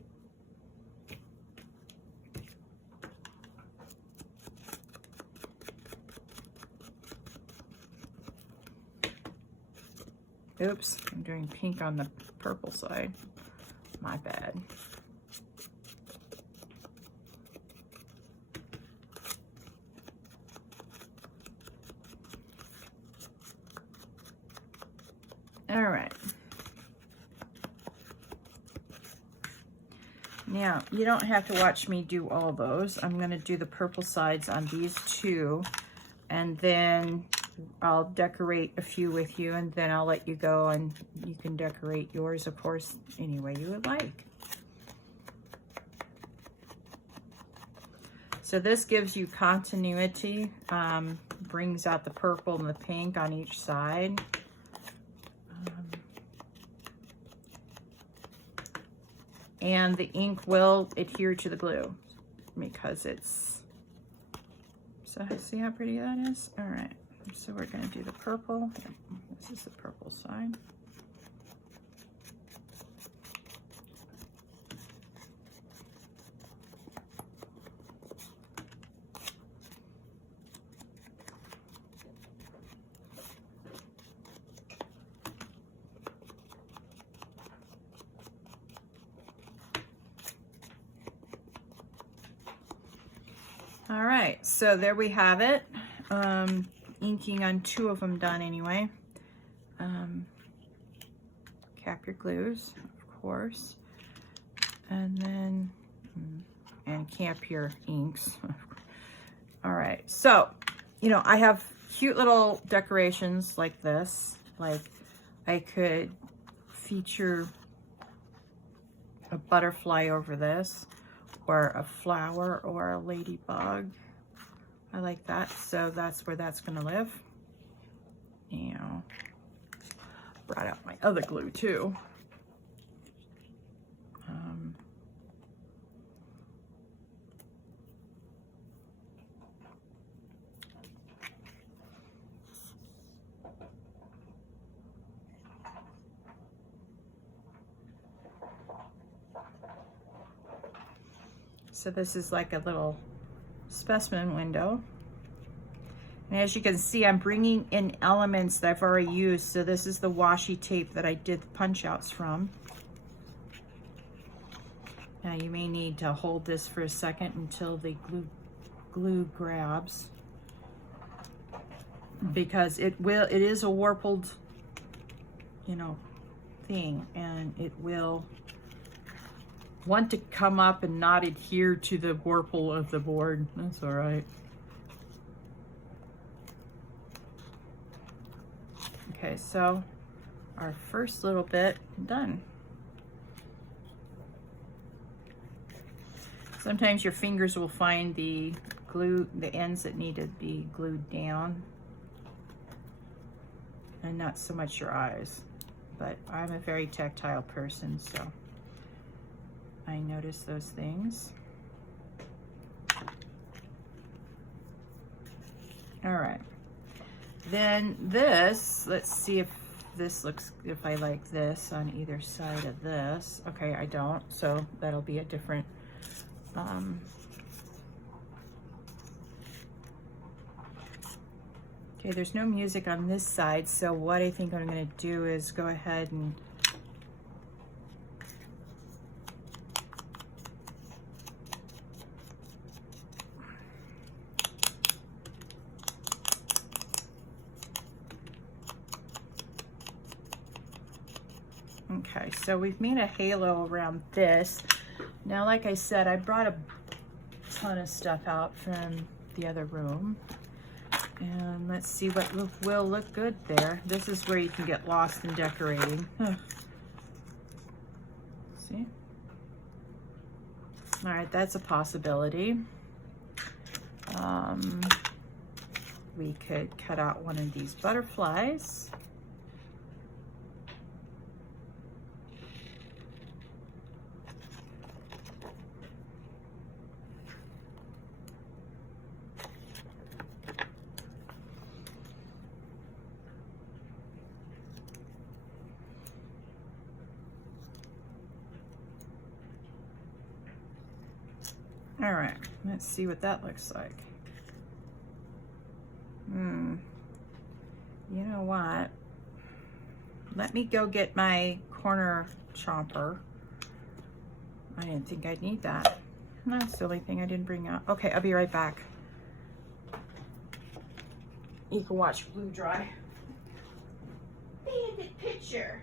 Oops, I'm doing pink on the purple side. My bad. All right. Now, you don't have to watch me do all those. I'm going to do the purple sides on these two, and then I'll decorate a few with you, and then I'll let you go and you can decorate yours, of course, any way you would like. So this gives you continuity, brings out the purple and the pink on each side. And the ink will adhere to the glue because it's, so see how pretty that is? All right. So we're going to do the purple. This is the purple side. All right, so there we have it. Inking on two of them done anyway. Cap your glues, of course, and then and cap your inks. All right, so you know, I have cute little decorations like this. Like I could feature a butterfly over this, or a flower, or a ladybug. I like that, so that's where that's gonna live. Now, brought out my other glue too. So this is like a little specimen window. And as you can see, I'm bringing in elements that I've already used. So this is the washi tape that I did the punch outs from. Now you may need to hold this for a second until the glue grabs, because it is a warpled, you know, thing, and it will want to come up and not adhere to the warple of the board. That's all right. Okay, so our first little bit done. Sometimes your fingers will find the glue, the ends that need to be glued down, and not so much your eyes. But I'm a very tactile person, so I notice those things. All right. Then this, let's see if this looks, if I like this on either side of this. Okay, I don't, so that'll be a different Okay, there's no music on this side, so what I think I'm going to do is go ahead and okay, so we've made a halo around this. Now, like I said, I brought a ton of stuff out from the other room. And let's see what will look good there. This is where you can get lost in decorating. See? All right, that's a possibility. We could cut out one of these butterflies. All right, let's see what that looks like. You know what? Let me go get my corner chomper. I didn't think I'd need that. That's the only thing I didn't bring out. Okay, I'll be right back. You can watch glue dry. Bandit picture.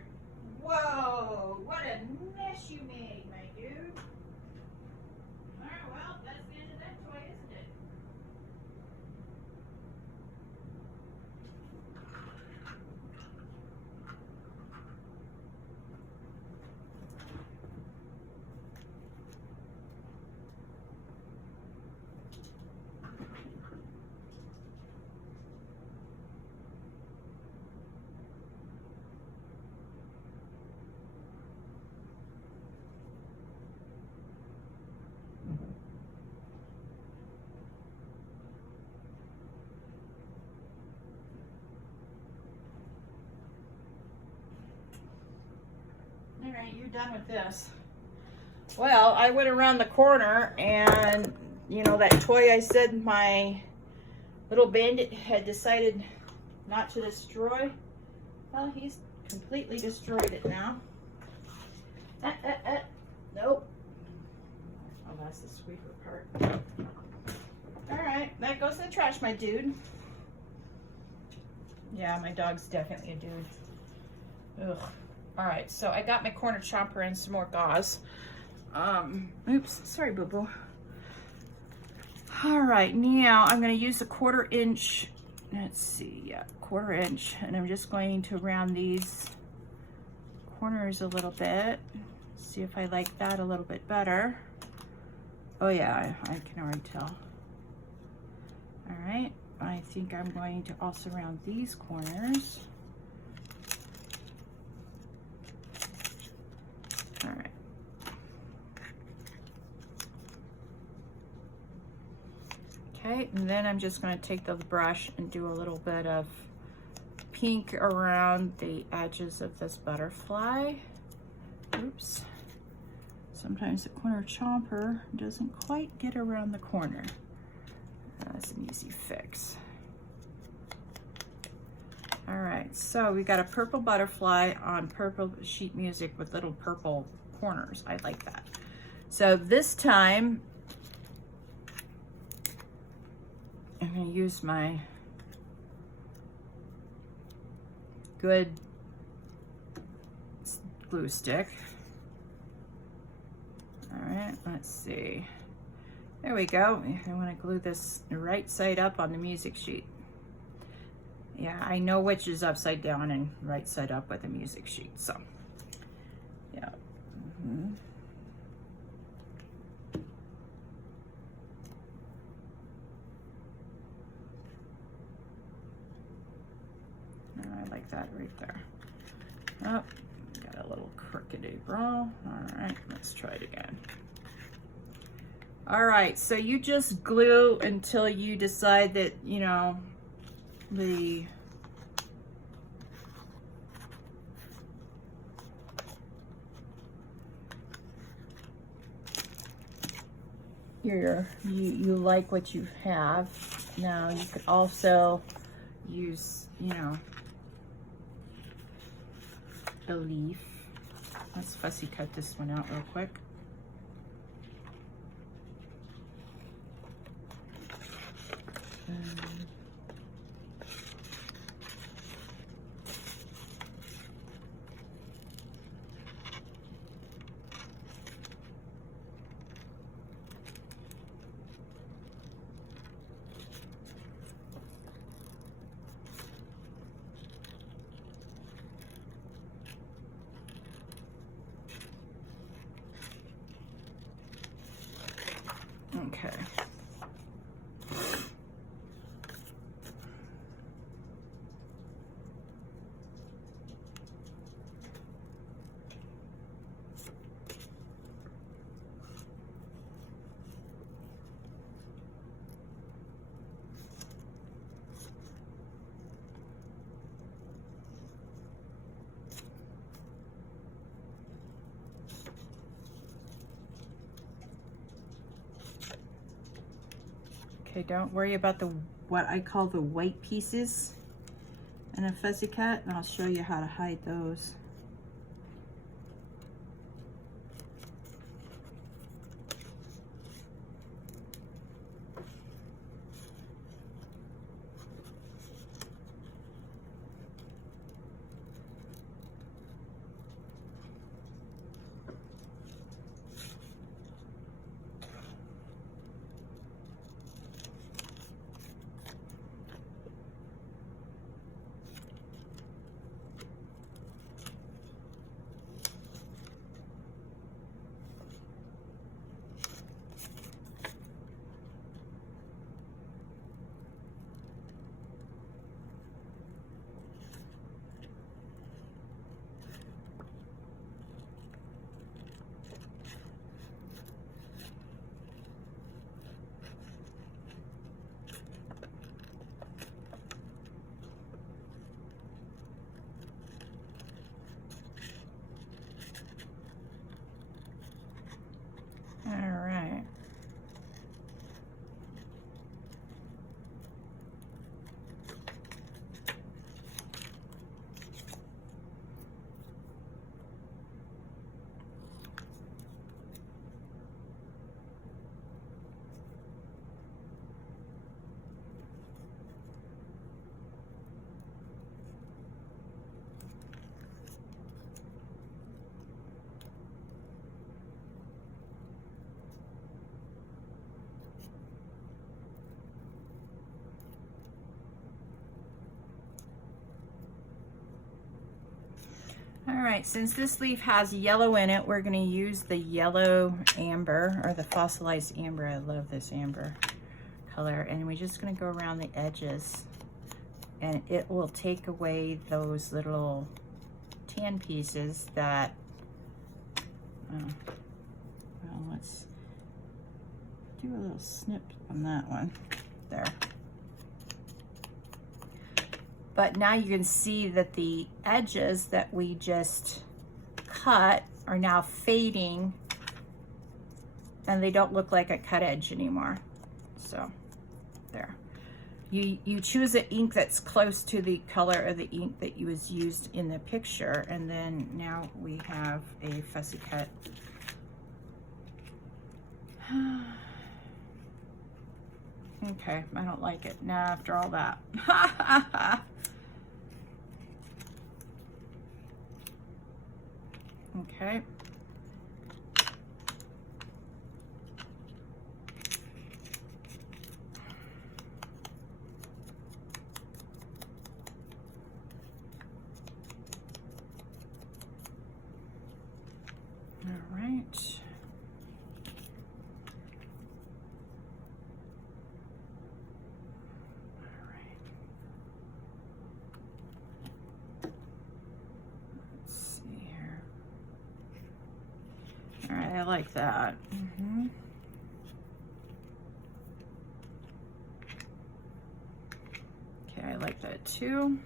Whoa, what a mess you made, my dude. All right, well, that's the end of that toy, isn't it? All right, you're done with this. Well, I went around the corner and, you know, that toy I said my little bandit had decided not to destroy. Well, he's completely destroyed it now. Nope. Oh, that's the squeaker part. All right, that goes in the trash, my dude. Yeah, my dog's definitely a dude. Ugh. All right, so I got my corner chomper and some more gauze. Oops, sorry, boo-boo. All right, now I'm gonna use a 1/4 inch, let's see, yeah, 1/4 inch, and I'm just going to round these corners a little bit. See if I like that a little bit better. Oh yeah, I can already tell. All right, I think I'm going to also round these corners. All right. Okay, and then I'm just going to take the brush and do a little bit of pink around the edges of this butterfly. Oops. Sometimes the corner chomper doesn't quite get around the corner. That's an easy fix. All right, so we got a purple butterfly on purple sheet music with little purple corners. I like that. So this time, I'm gonna use my good glue stick. All right, let's see. There we go. I wanna glue this right side up on the music sheet. Yeah, I know which is upside down and right side up with the music sheet, so, yeah. I like that right there. Oh, got a little crooked bra. All right, let's try it again. All right, so you just glue until you decide that, you know, the you like what you have. Now you could also use, you know, a leaf. Let's fussy cut this one out real quick. Okay. Okay, don't worry about the what I call the white pieces in a fuzzy cut, and I'll show you how to hide those. All right. All right, since this leaf has yellow in it, we're gonna use the yellow amber, or the fossilized amber. I love this amber color. And we're just gonna go around the edges, and it will take away those little tan pieces that, well, let's do a little snip on that one, there. But now you can see that the edges that we just cut are now fading, and they don't look like a cut edge anymore. So there. You choose an ink that's close to the color of the ink that was used in the picture, and then now we have a fussy cut. Okay, I don't like it now after all that. Okay. All right. All right, I like that. Okay, I like that too.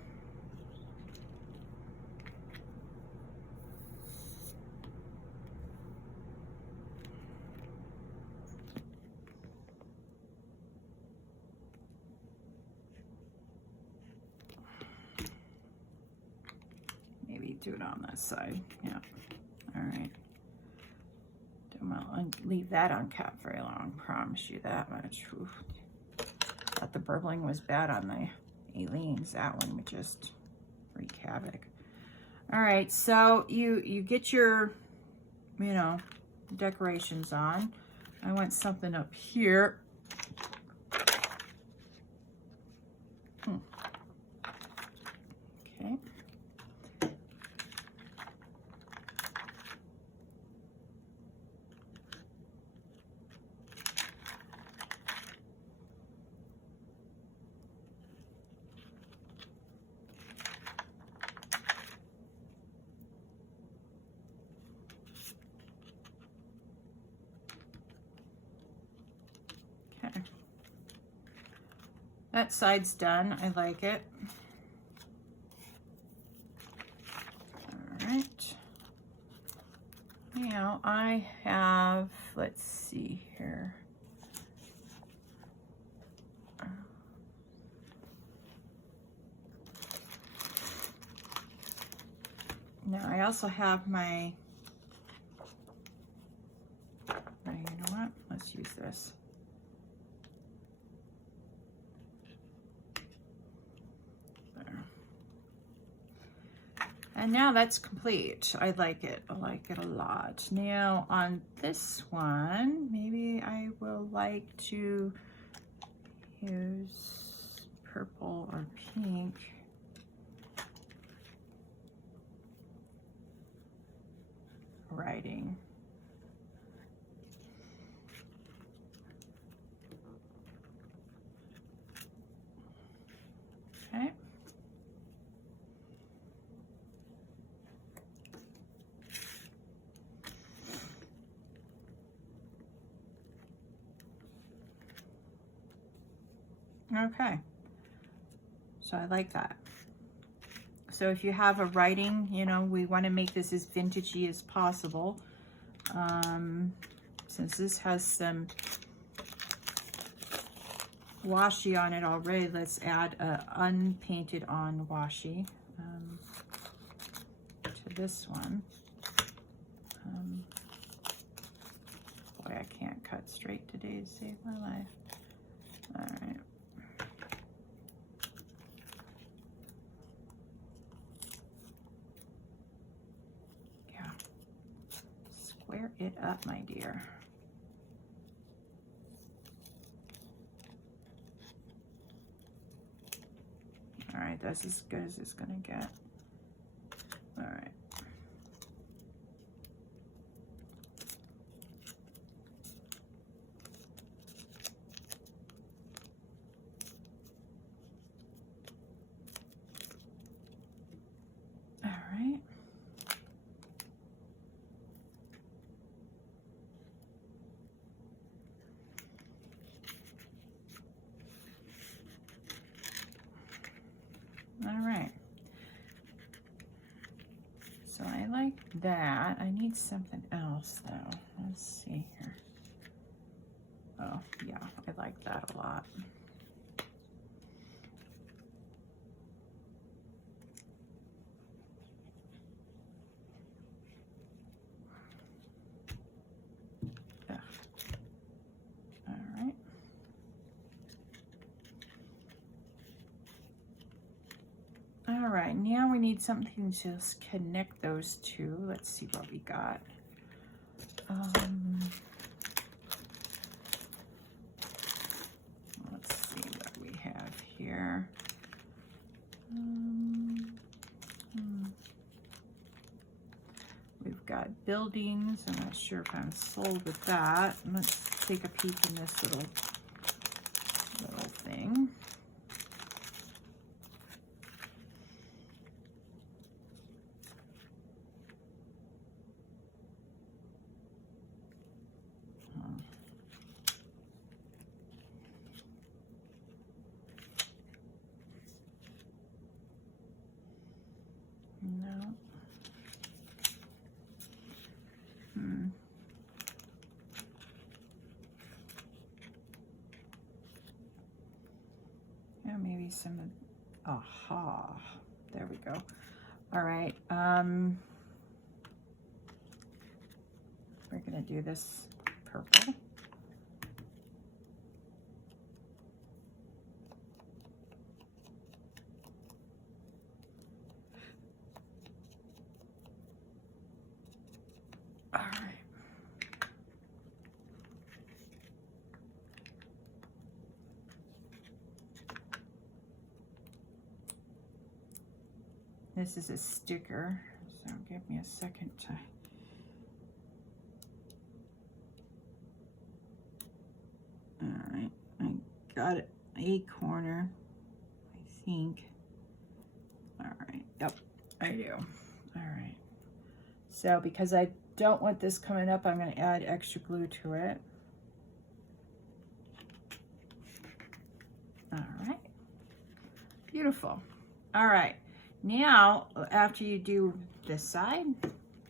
do it on this side. Yeah. All right. Don't want to leave that uncapped very long. Promise you that much. Oof. Thought the burbling was bad on the Aleene's. That one would just wreak havoc. All right, so you get your, you know, decorations on. I want something up here. Okay. Okay. That side's done. I like it. All right. Now I have, let's see here. Now I also have my, you know what? Let's use this. There. And now that's complete. I like it. I like it a lot. Now on this one, maybe I will like to use purple or pink. Writing. Okay. Okay. So I like that. So if you have a writing, you know, we want to make this as vintagey as possible. Since this has some washi on it already, let's add a unpainted on washi to this one. Boy, I can't cut straight today to save my life. All right. Square it up, my dear. All right, that's as good as it's gonna get. All right. All right. All right. So I like that. I need something else though. Let's see here. Oh yeah, I like that a lot. Ugh. All right. All right, now we need something to just connect those two. Let's see what we got. Let's see what we have here. We've got buildings. I'm not sure if I'm sold with that. Let's take a peek in this little thing. No. Yeah, maybe some, aha, there we go. All right, we're gonna do this purple. All right. This is a sticker, so give me a second to... All right, I got it, a corner, I think. All right, yep, I do. All right, so because I don't want this coming up, I'm going to add extra glue to it. All right, beautiful. All right, now after you do this side,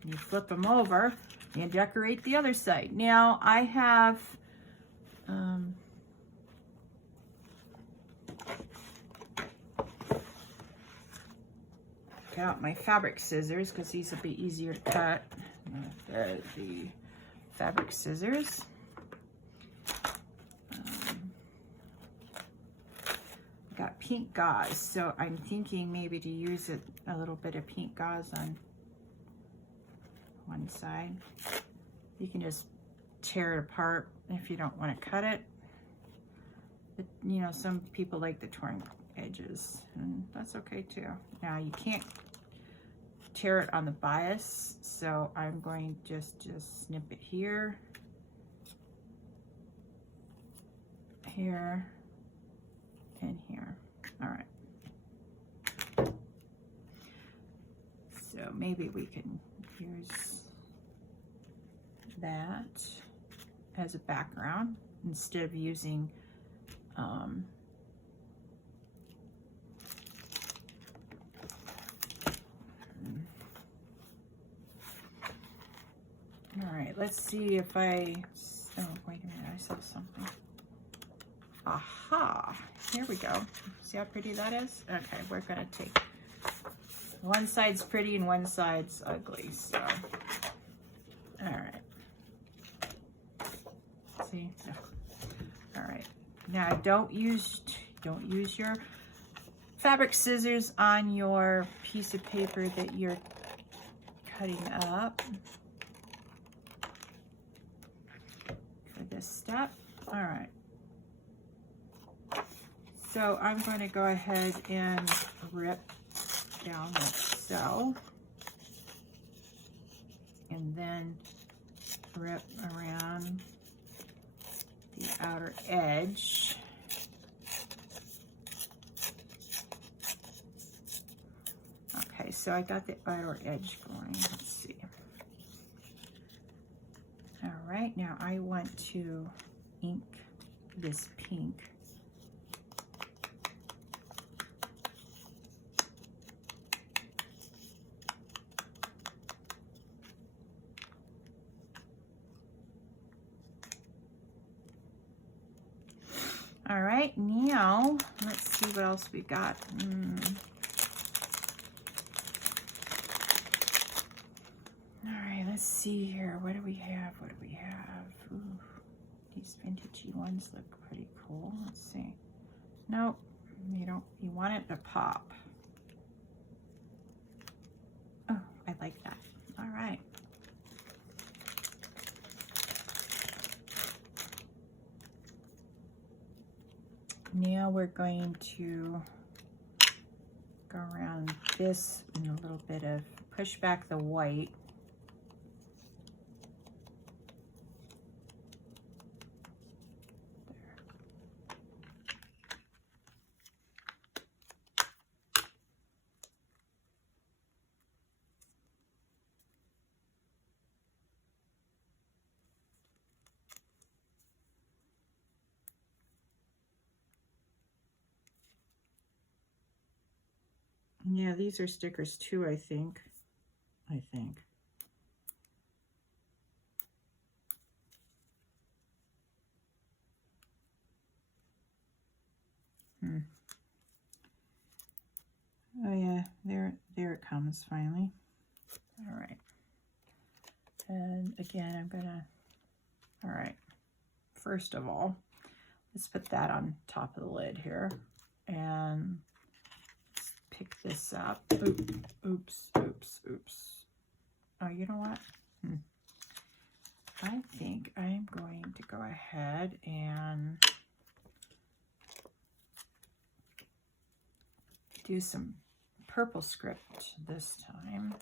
you flip them over and decorate the other side. Now I have out my fabric scissors because these will be easier to cut. There's the fabric scissors. Got pink gauze, so I'm thinking maybe to use a little bit of pink gauze on one side. You can just tear it apart if you don't want to cut it. But, you know, some people like the torn edges, and that's okay too. Now you can't tear it on the bias, so I'm going to just snip it here, here, and here. All right. So maybe we can use that as a background instead of using all right, let's see if oh, wait a minute, I saw something. Aha, here we go. See how pretty that is? Okay, we're gonna take, one side's pretty and one side's ugly, so, all right. See, all right. Now don't use your fabric scissors on your piece of paper that you're cutting up for this step. All right. So I'm going to go ahead and rip down like so, and then rip around the outer edge. Okay, so I got the outer edge going. Let's see. All right, now I want to ink this pink. All right, now let's see what else we got. All right, let's see here. What do we have? What do we have? Ooh, these vintagey ones look pretty cool. Let's see. Nope, you don't. You want it to pop. Oh, I like that. All right. Now we're going to go around this and a little bit of push back the white. Yeah, these are stickers too, I think. Oh yeah, there it comes. comes finally. All right. And again, I'm gonna, all right, first of all, let's put that on top of the lid here. And let's pick this up. Oops, oops, oops. Oh, you know what? I think I'm going to go ahead and do some purple script this time.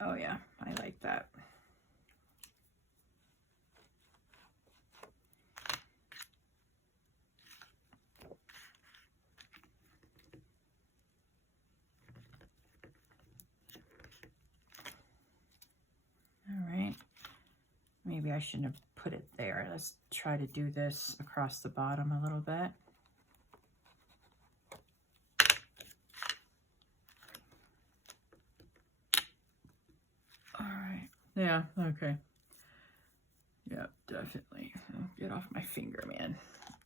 Oh yeah, I like that. All right, maybe I shouldn't have put it there. Let's try to do this across the bottom a little bit. All right, yeah, okay. Yep, definitely. Oh, get off my finger, man.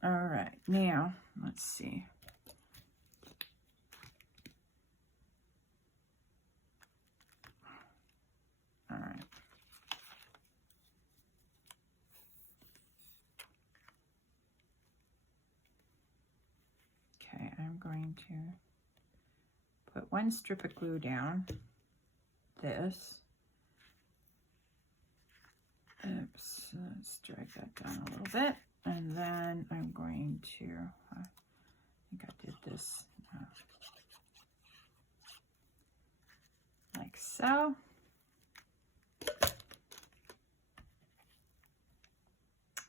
All right, now, let's see. All right. Okay, I'm going to put one strip of glue down, this. Oops, let's drag that down a little bit. And then I'm going to, I think I did this like so.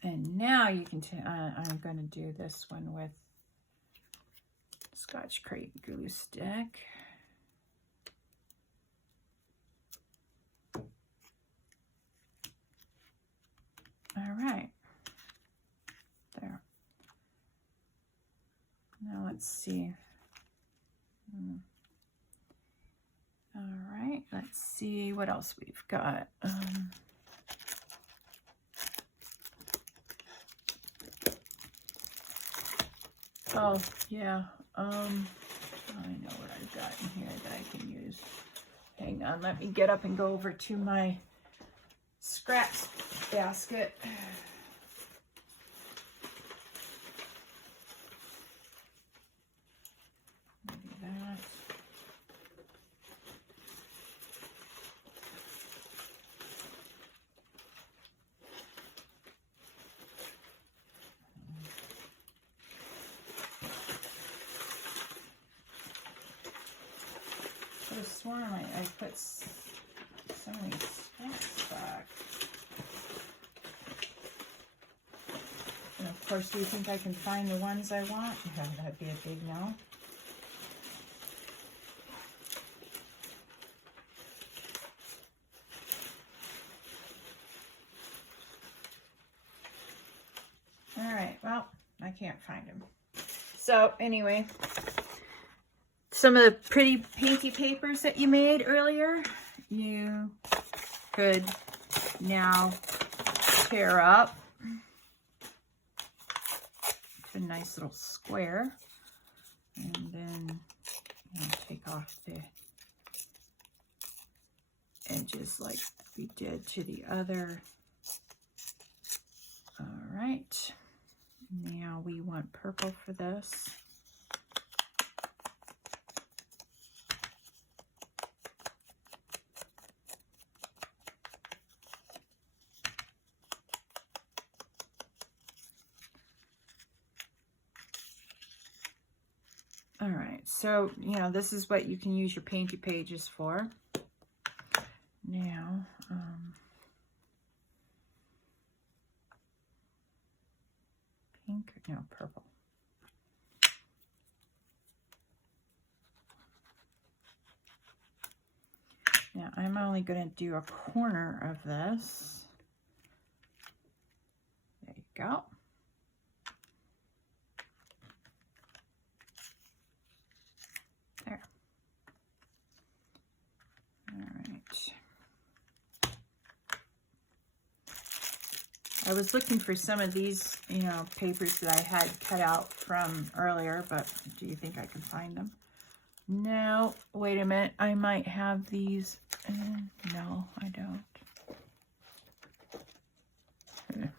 And now you can, I'm going to do this one with Scotch Crate glue stick. All right, there. Now let's see. All right, let's see what else we've got. Oh, yeah. I know what I've got in here that I can use. Hang on, let me get up and go over to my scraps basket. Maybe that. I could have sworn I put some of these scraps back. And of course, do you think I can find the ones I want? Yeah, that'd be a big no. All right, well, I can't find them. So anyway, some of the pretty painty papers that you made earlier, you could now tear up. It's a nice little square. And then take off the edges like we did to the other. All right. Now we want purple for this. All right, so, this is what you can use your painty pages for. Now, pink, no, purple. Now, I'm only going to do a corner of this. There you go. There. All right. I was looking for some of these, you know, papers that I had cut out from earlier, but do you think I can find them? No, wait a minute. I might have these. No, I don't. All right.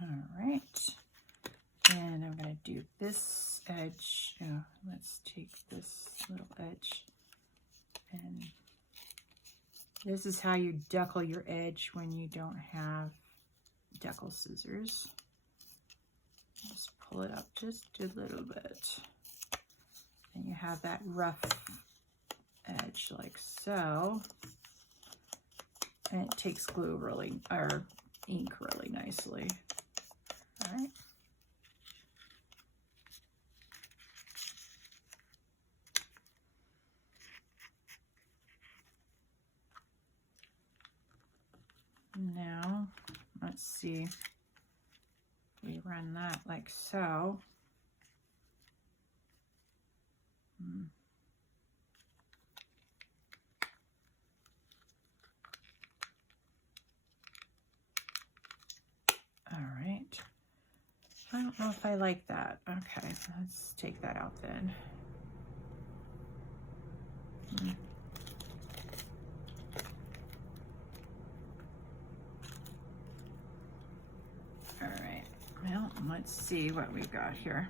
All right. And I'm going to do this edge. Oh, let's take this little edge. And this is how you deckle your edge when you don't have deckle scissors. Just pull it up just a little bit. And you have that rough edge like so. And it takes glue really, or ink really nicely. All right. Now, let's see. We run that like so. All right. I don't know if I like that. Okay, let's take that out then. All right, well, let's see what we've got here.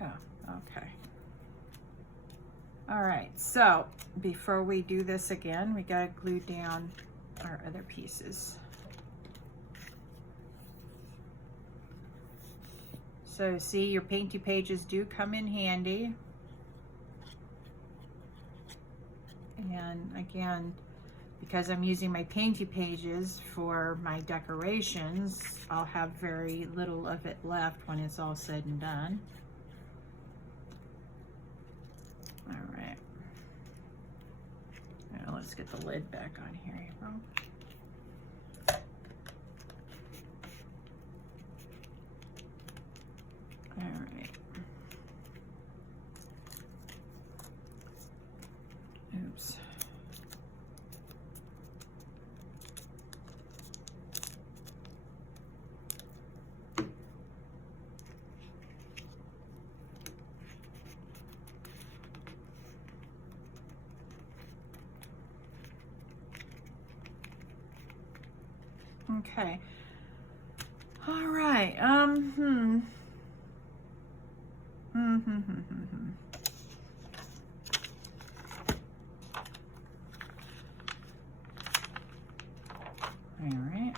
Oh, okay. All right, so before we do this again, we gotta glue down our other pieces. So see, your painty pages do come in handy. And again, because I'm using my painty pages for my decorations, I'll have very little of it left when it's all said and done. All right. Now let's get the lid back on here, April. All right. Oops. Okay. All right. All right.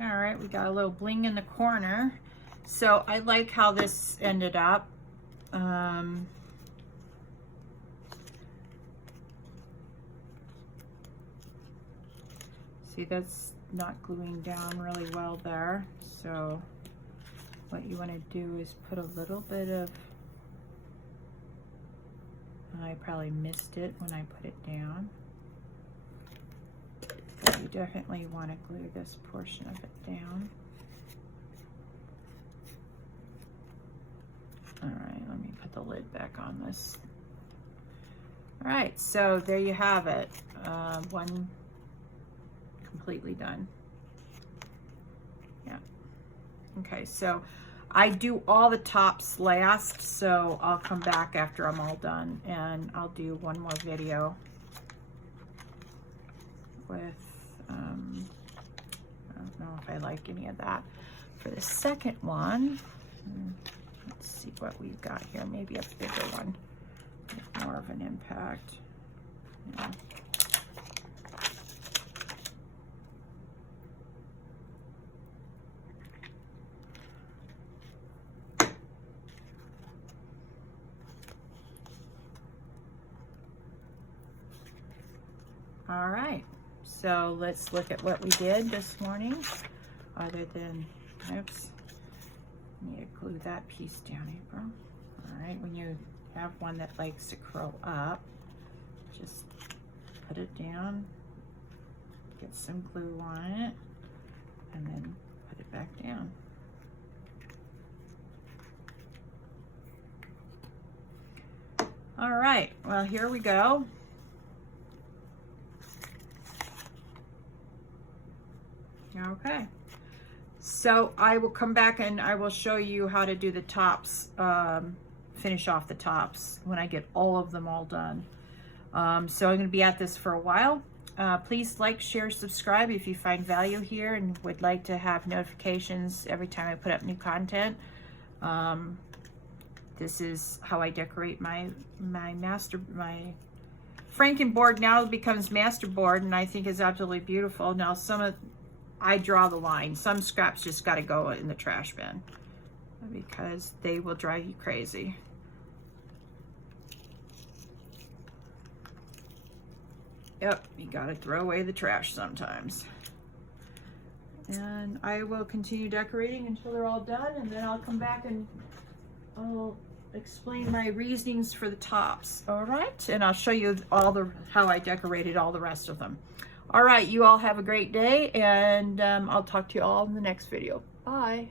All right, we got a little bling in the corner. So I like how this ended up. See, that's not gluing down really well there. So what you want to do is put a little bit of, I probably missed it when I put it down. But you definitely want to glue this portion of it down. All right, let me put the lid back on this. All right, so there you have it. One completely done. Yeah. Okay, so I do all the tops last, so I'll come back after I'm all done and I'll do one more video with, I don't know if I like any of that. For the second one, let's see what we've got here. Maybe a bigger one with more of an impact. Yeah. All right, so let's look at what we did this morning, other than, oops, need to glue that piece down, April. All right, when you have one that likes to curl up, just put it down, get some glue on it, and then put it back down. All right, well, here we go. Okay, so I will come back and I will show you how to do the tops, finish off the tops when I get all of them all done. So I'm going to be at this for a while. Please like, share, subscribe if you find value here and would like to have notifications every time I put up new content. This is how I decorate my franken-board now becomes master board, and I think is absolutely beautiful. Now I draw the line. Some scraps just got to go in the trash bin because they will drive you crazy. Yep, you got to throw away the trash sometimes. And I will continue decorating until they're all done, and then I'll come back and I'll explain my reasonings for the tops. All right, and I'll show you how I decorated all the rest of them. All right, you all have a great day, and I'll talk to you all in the next video. Bye.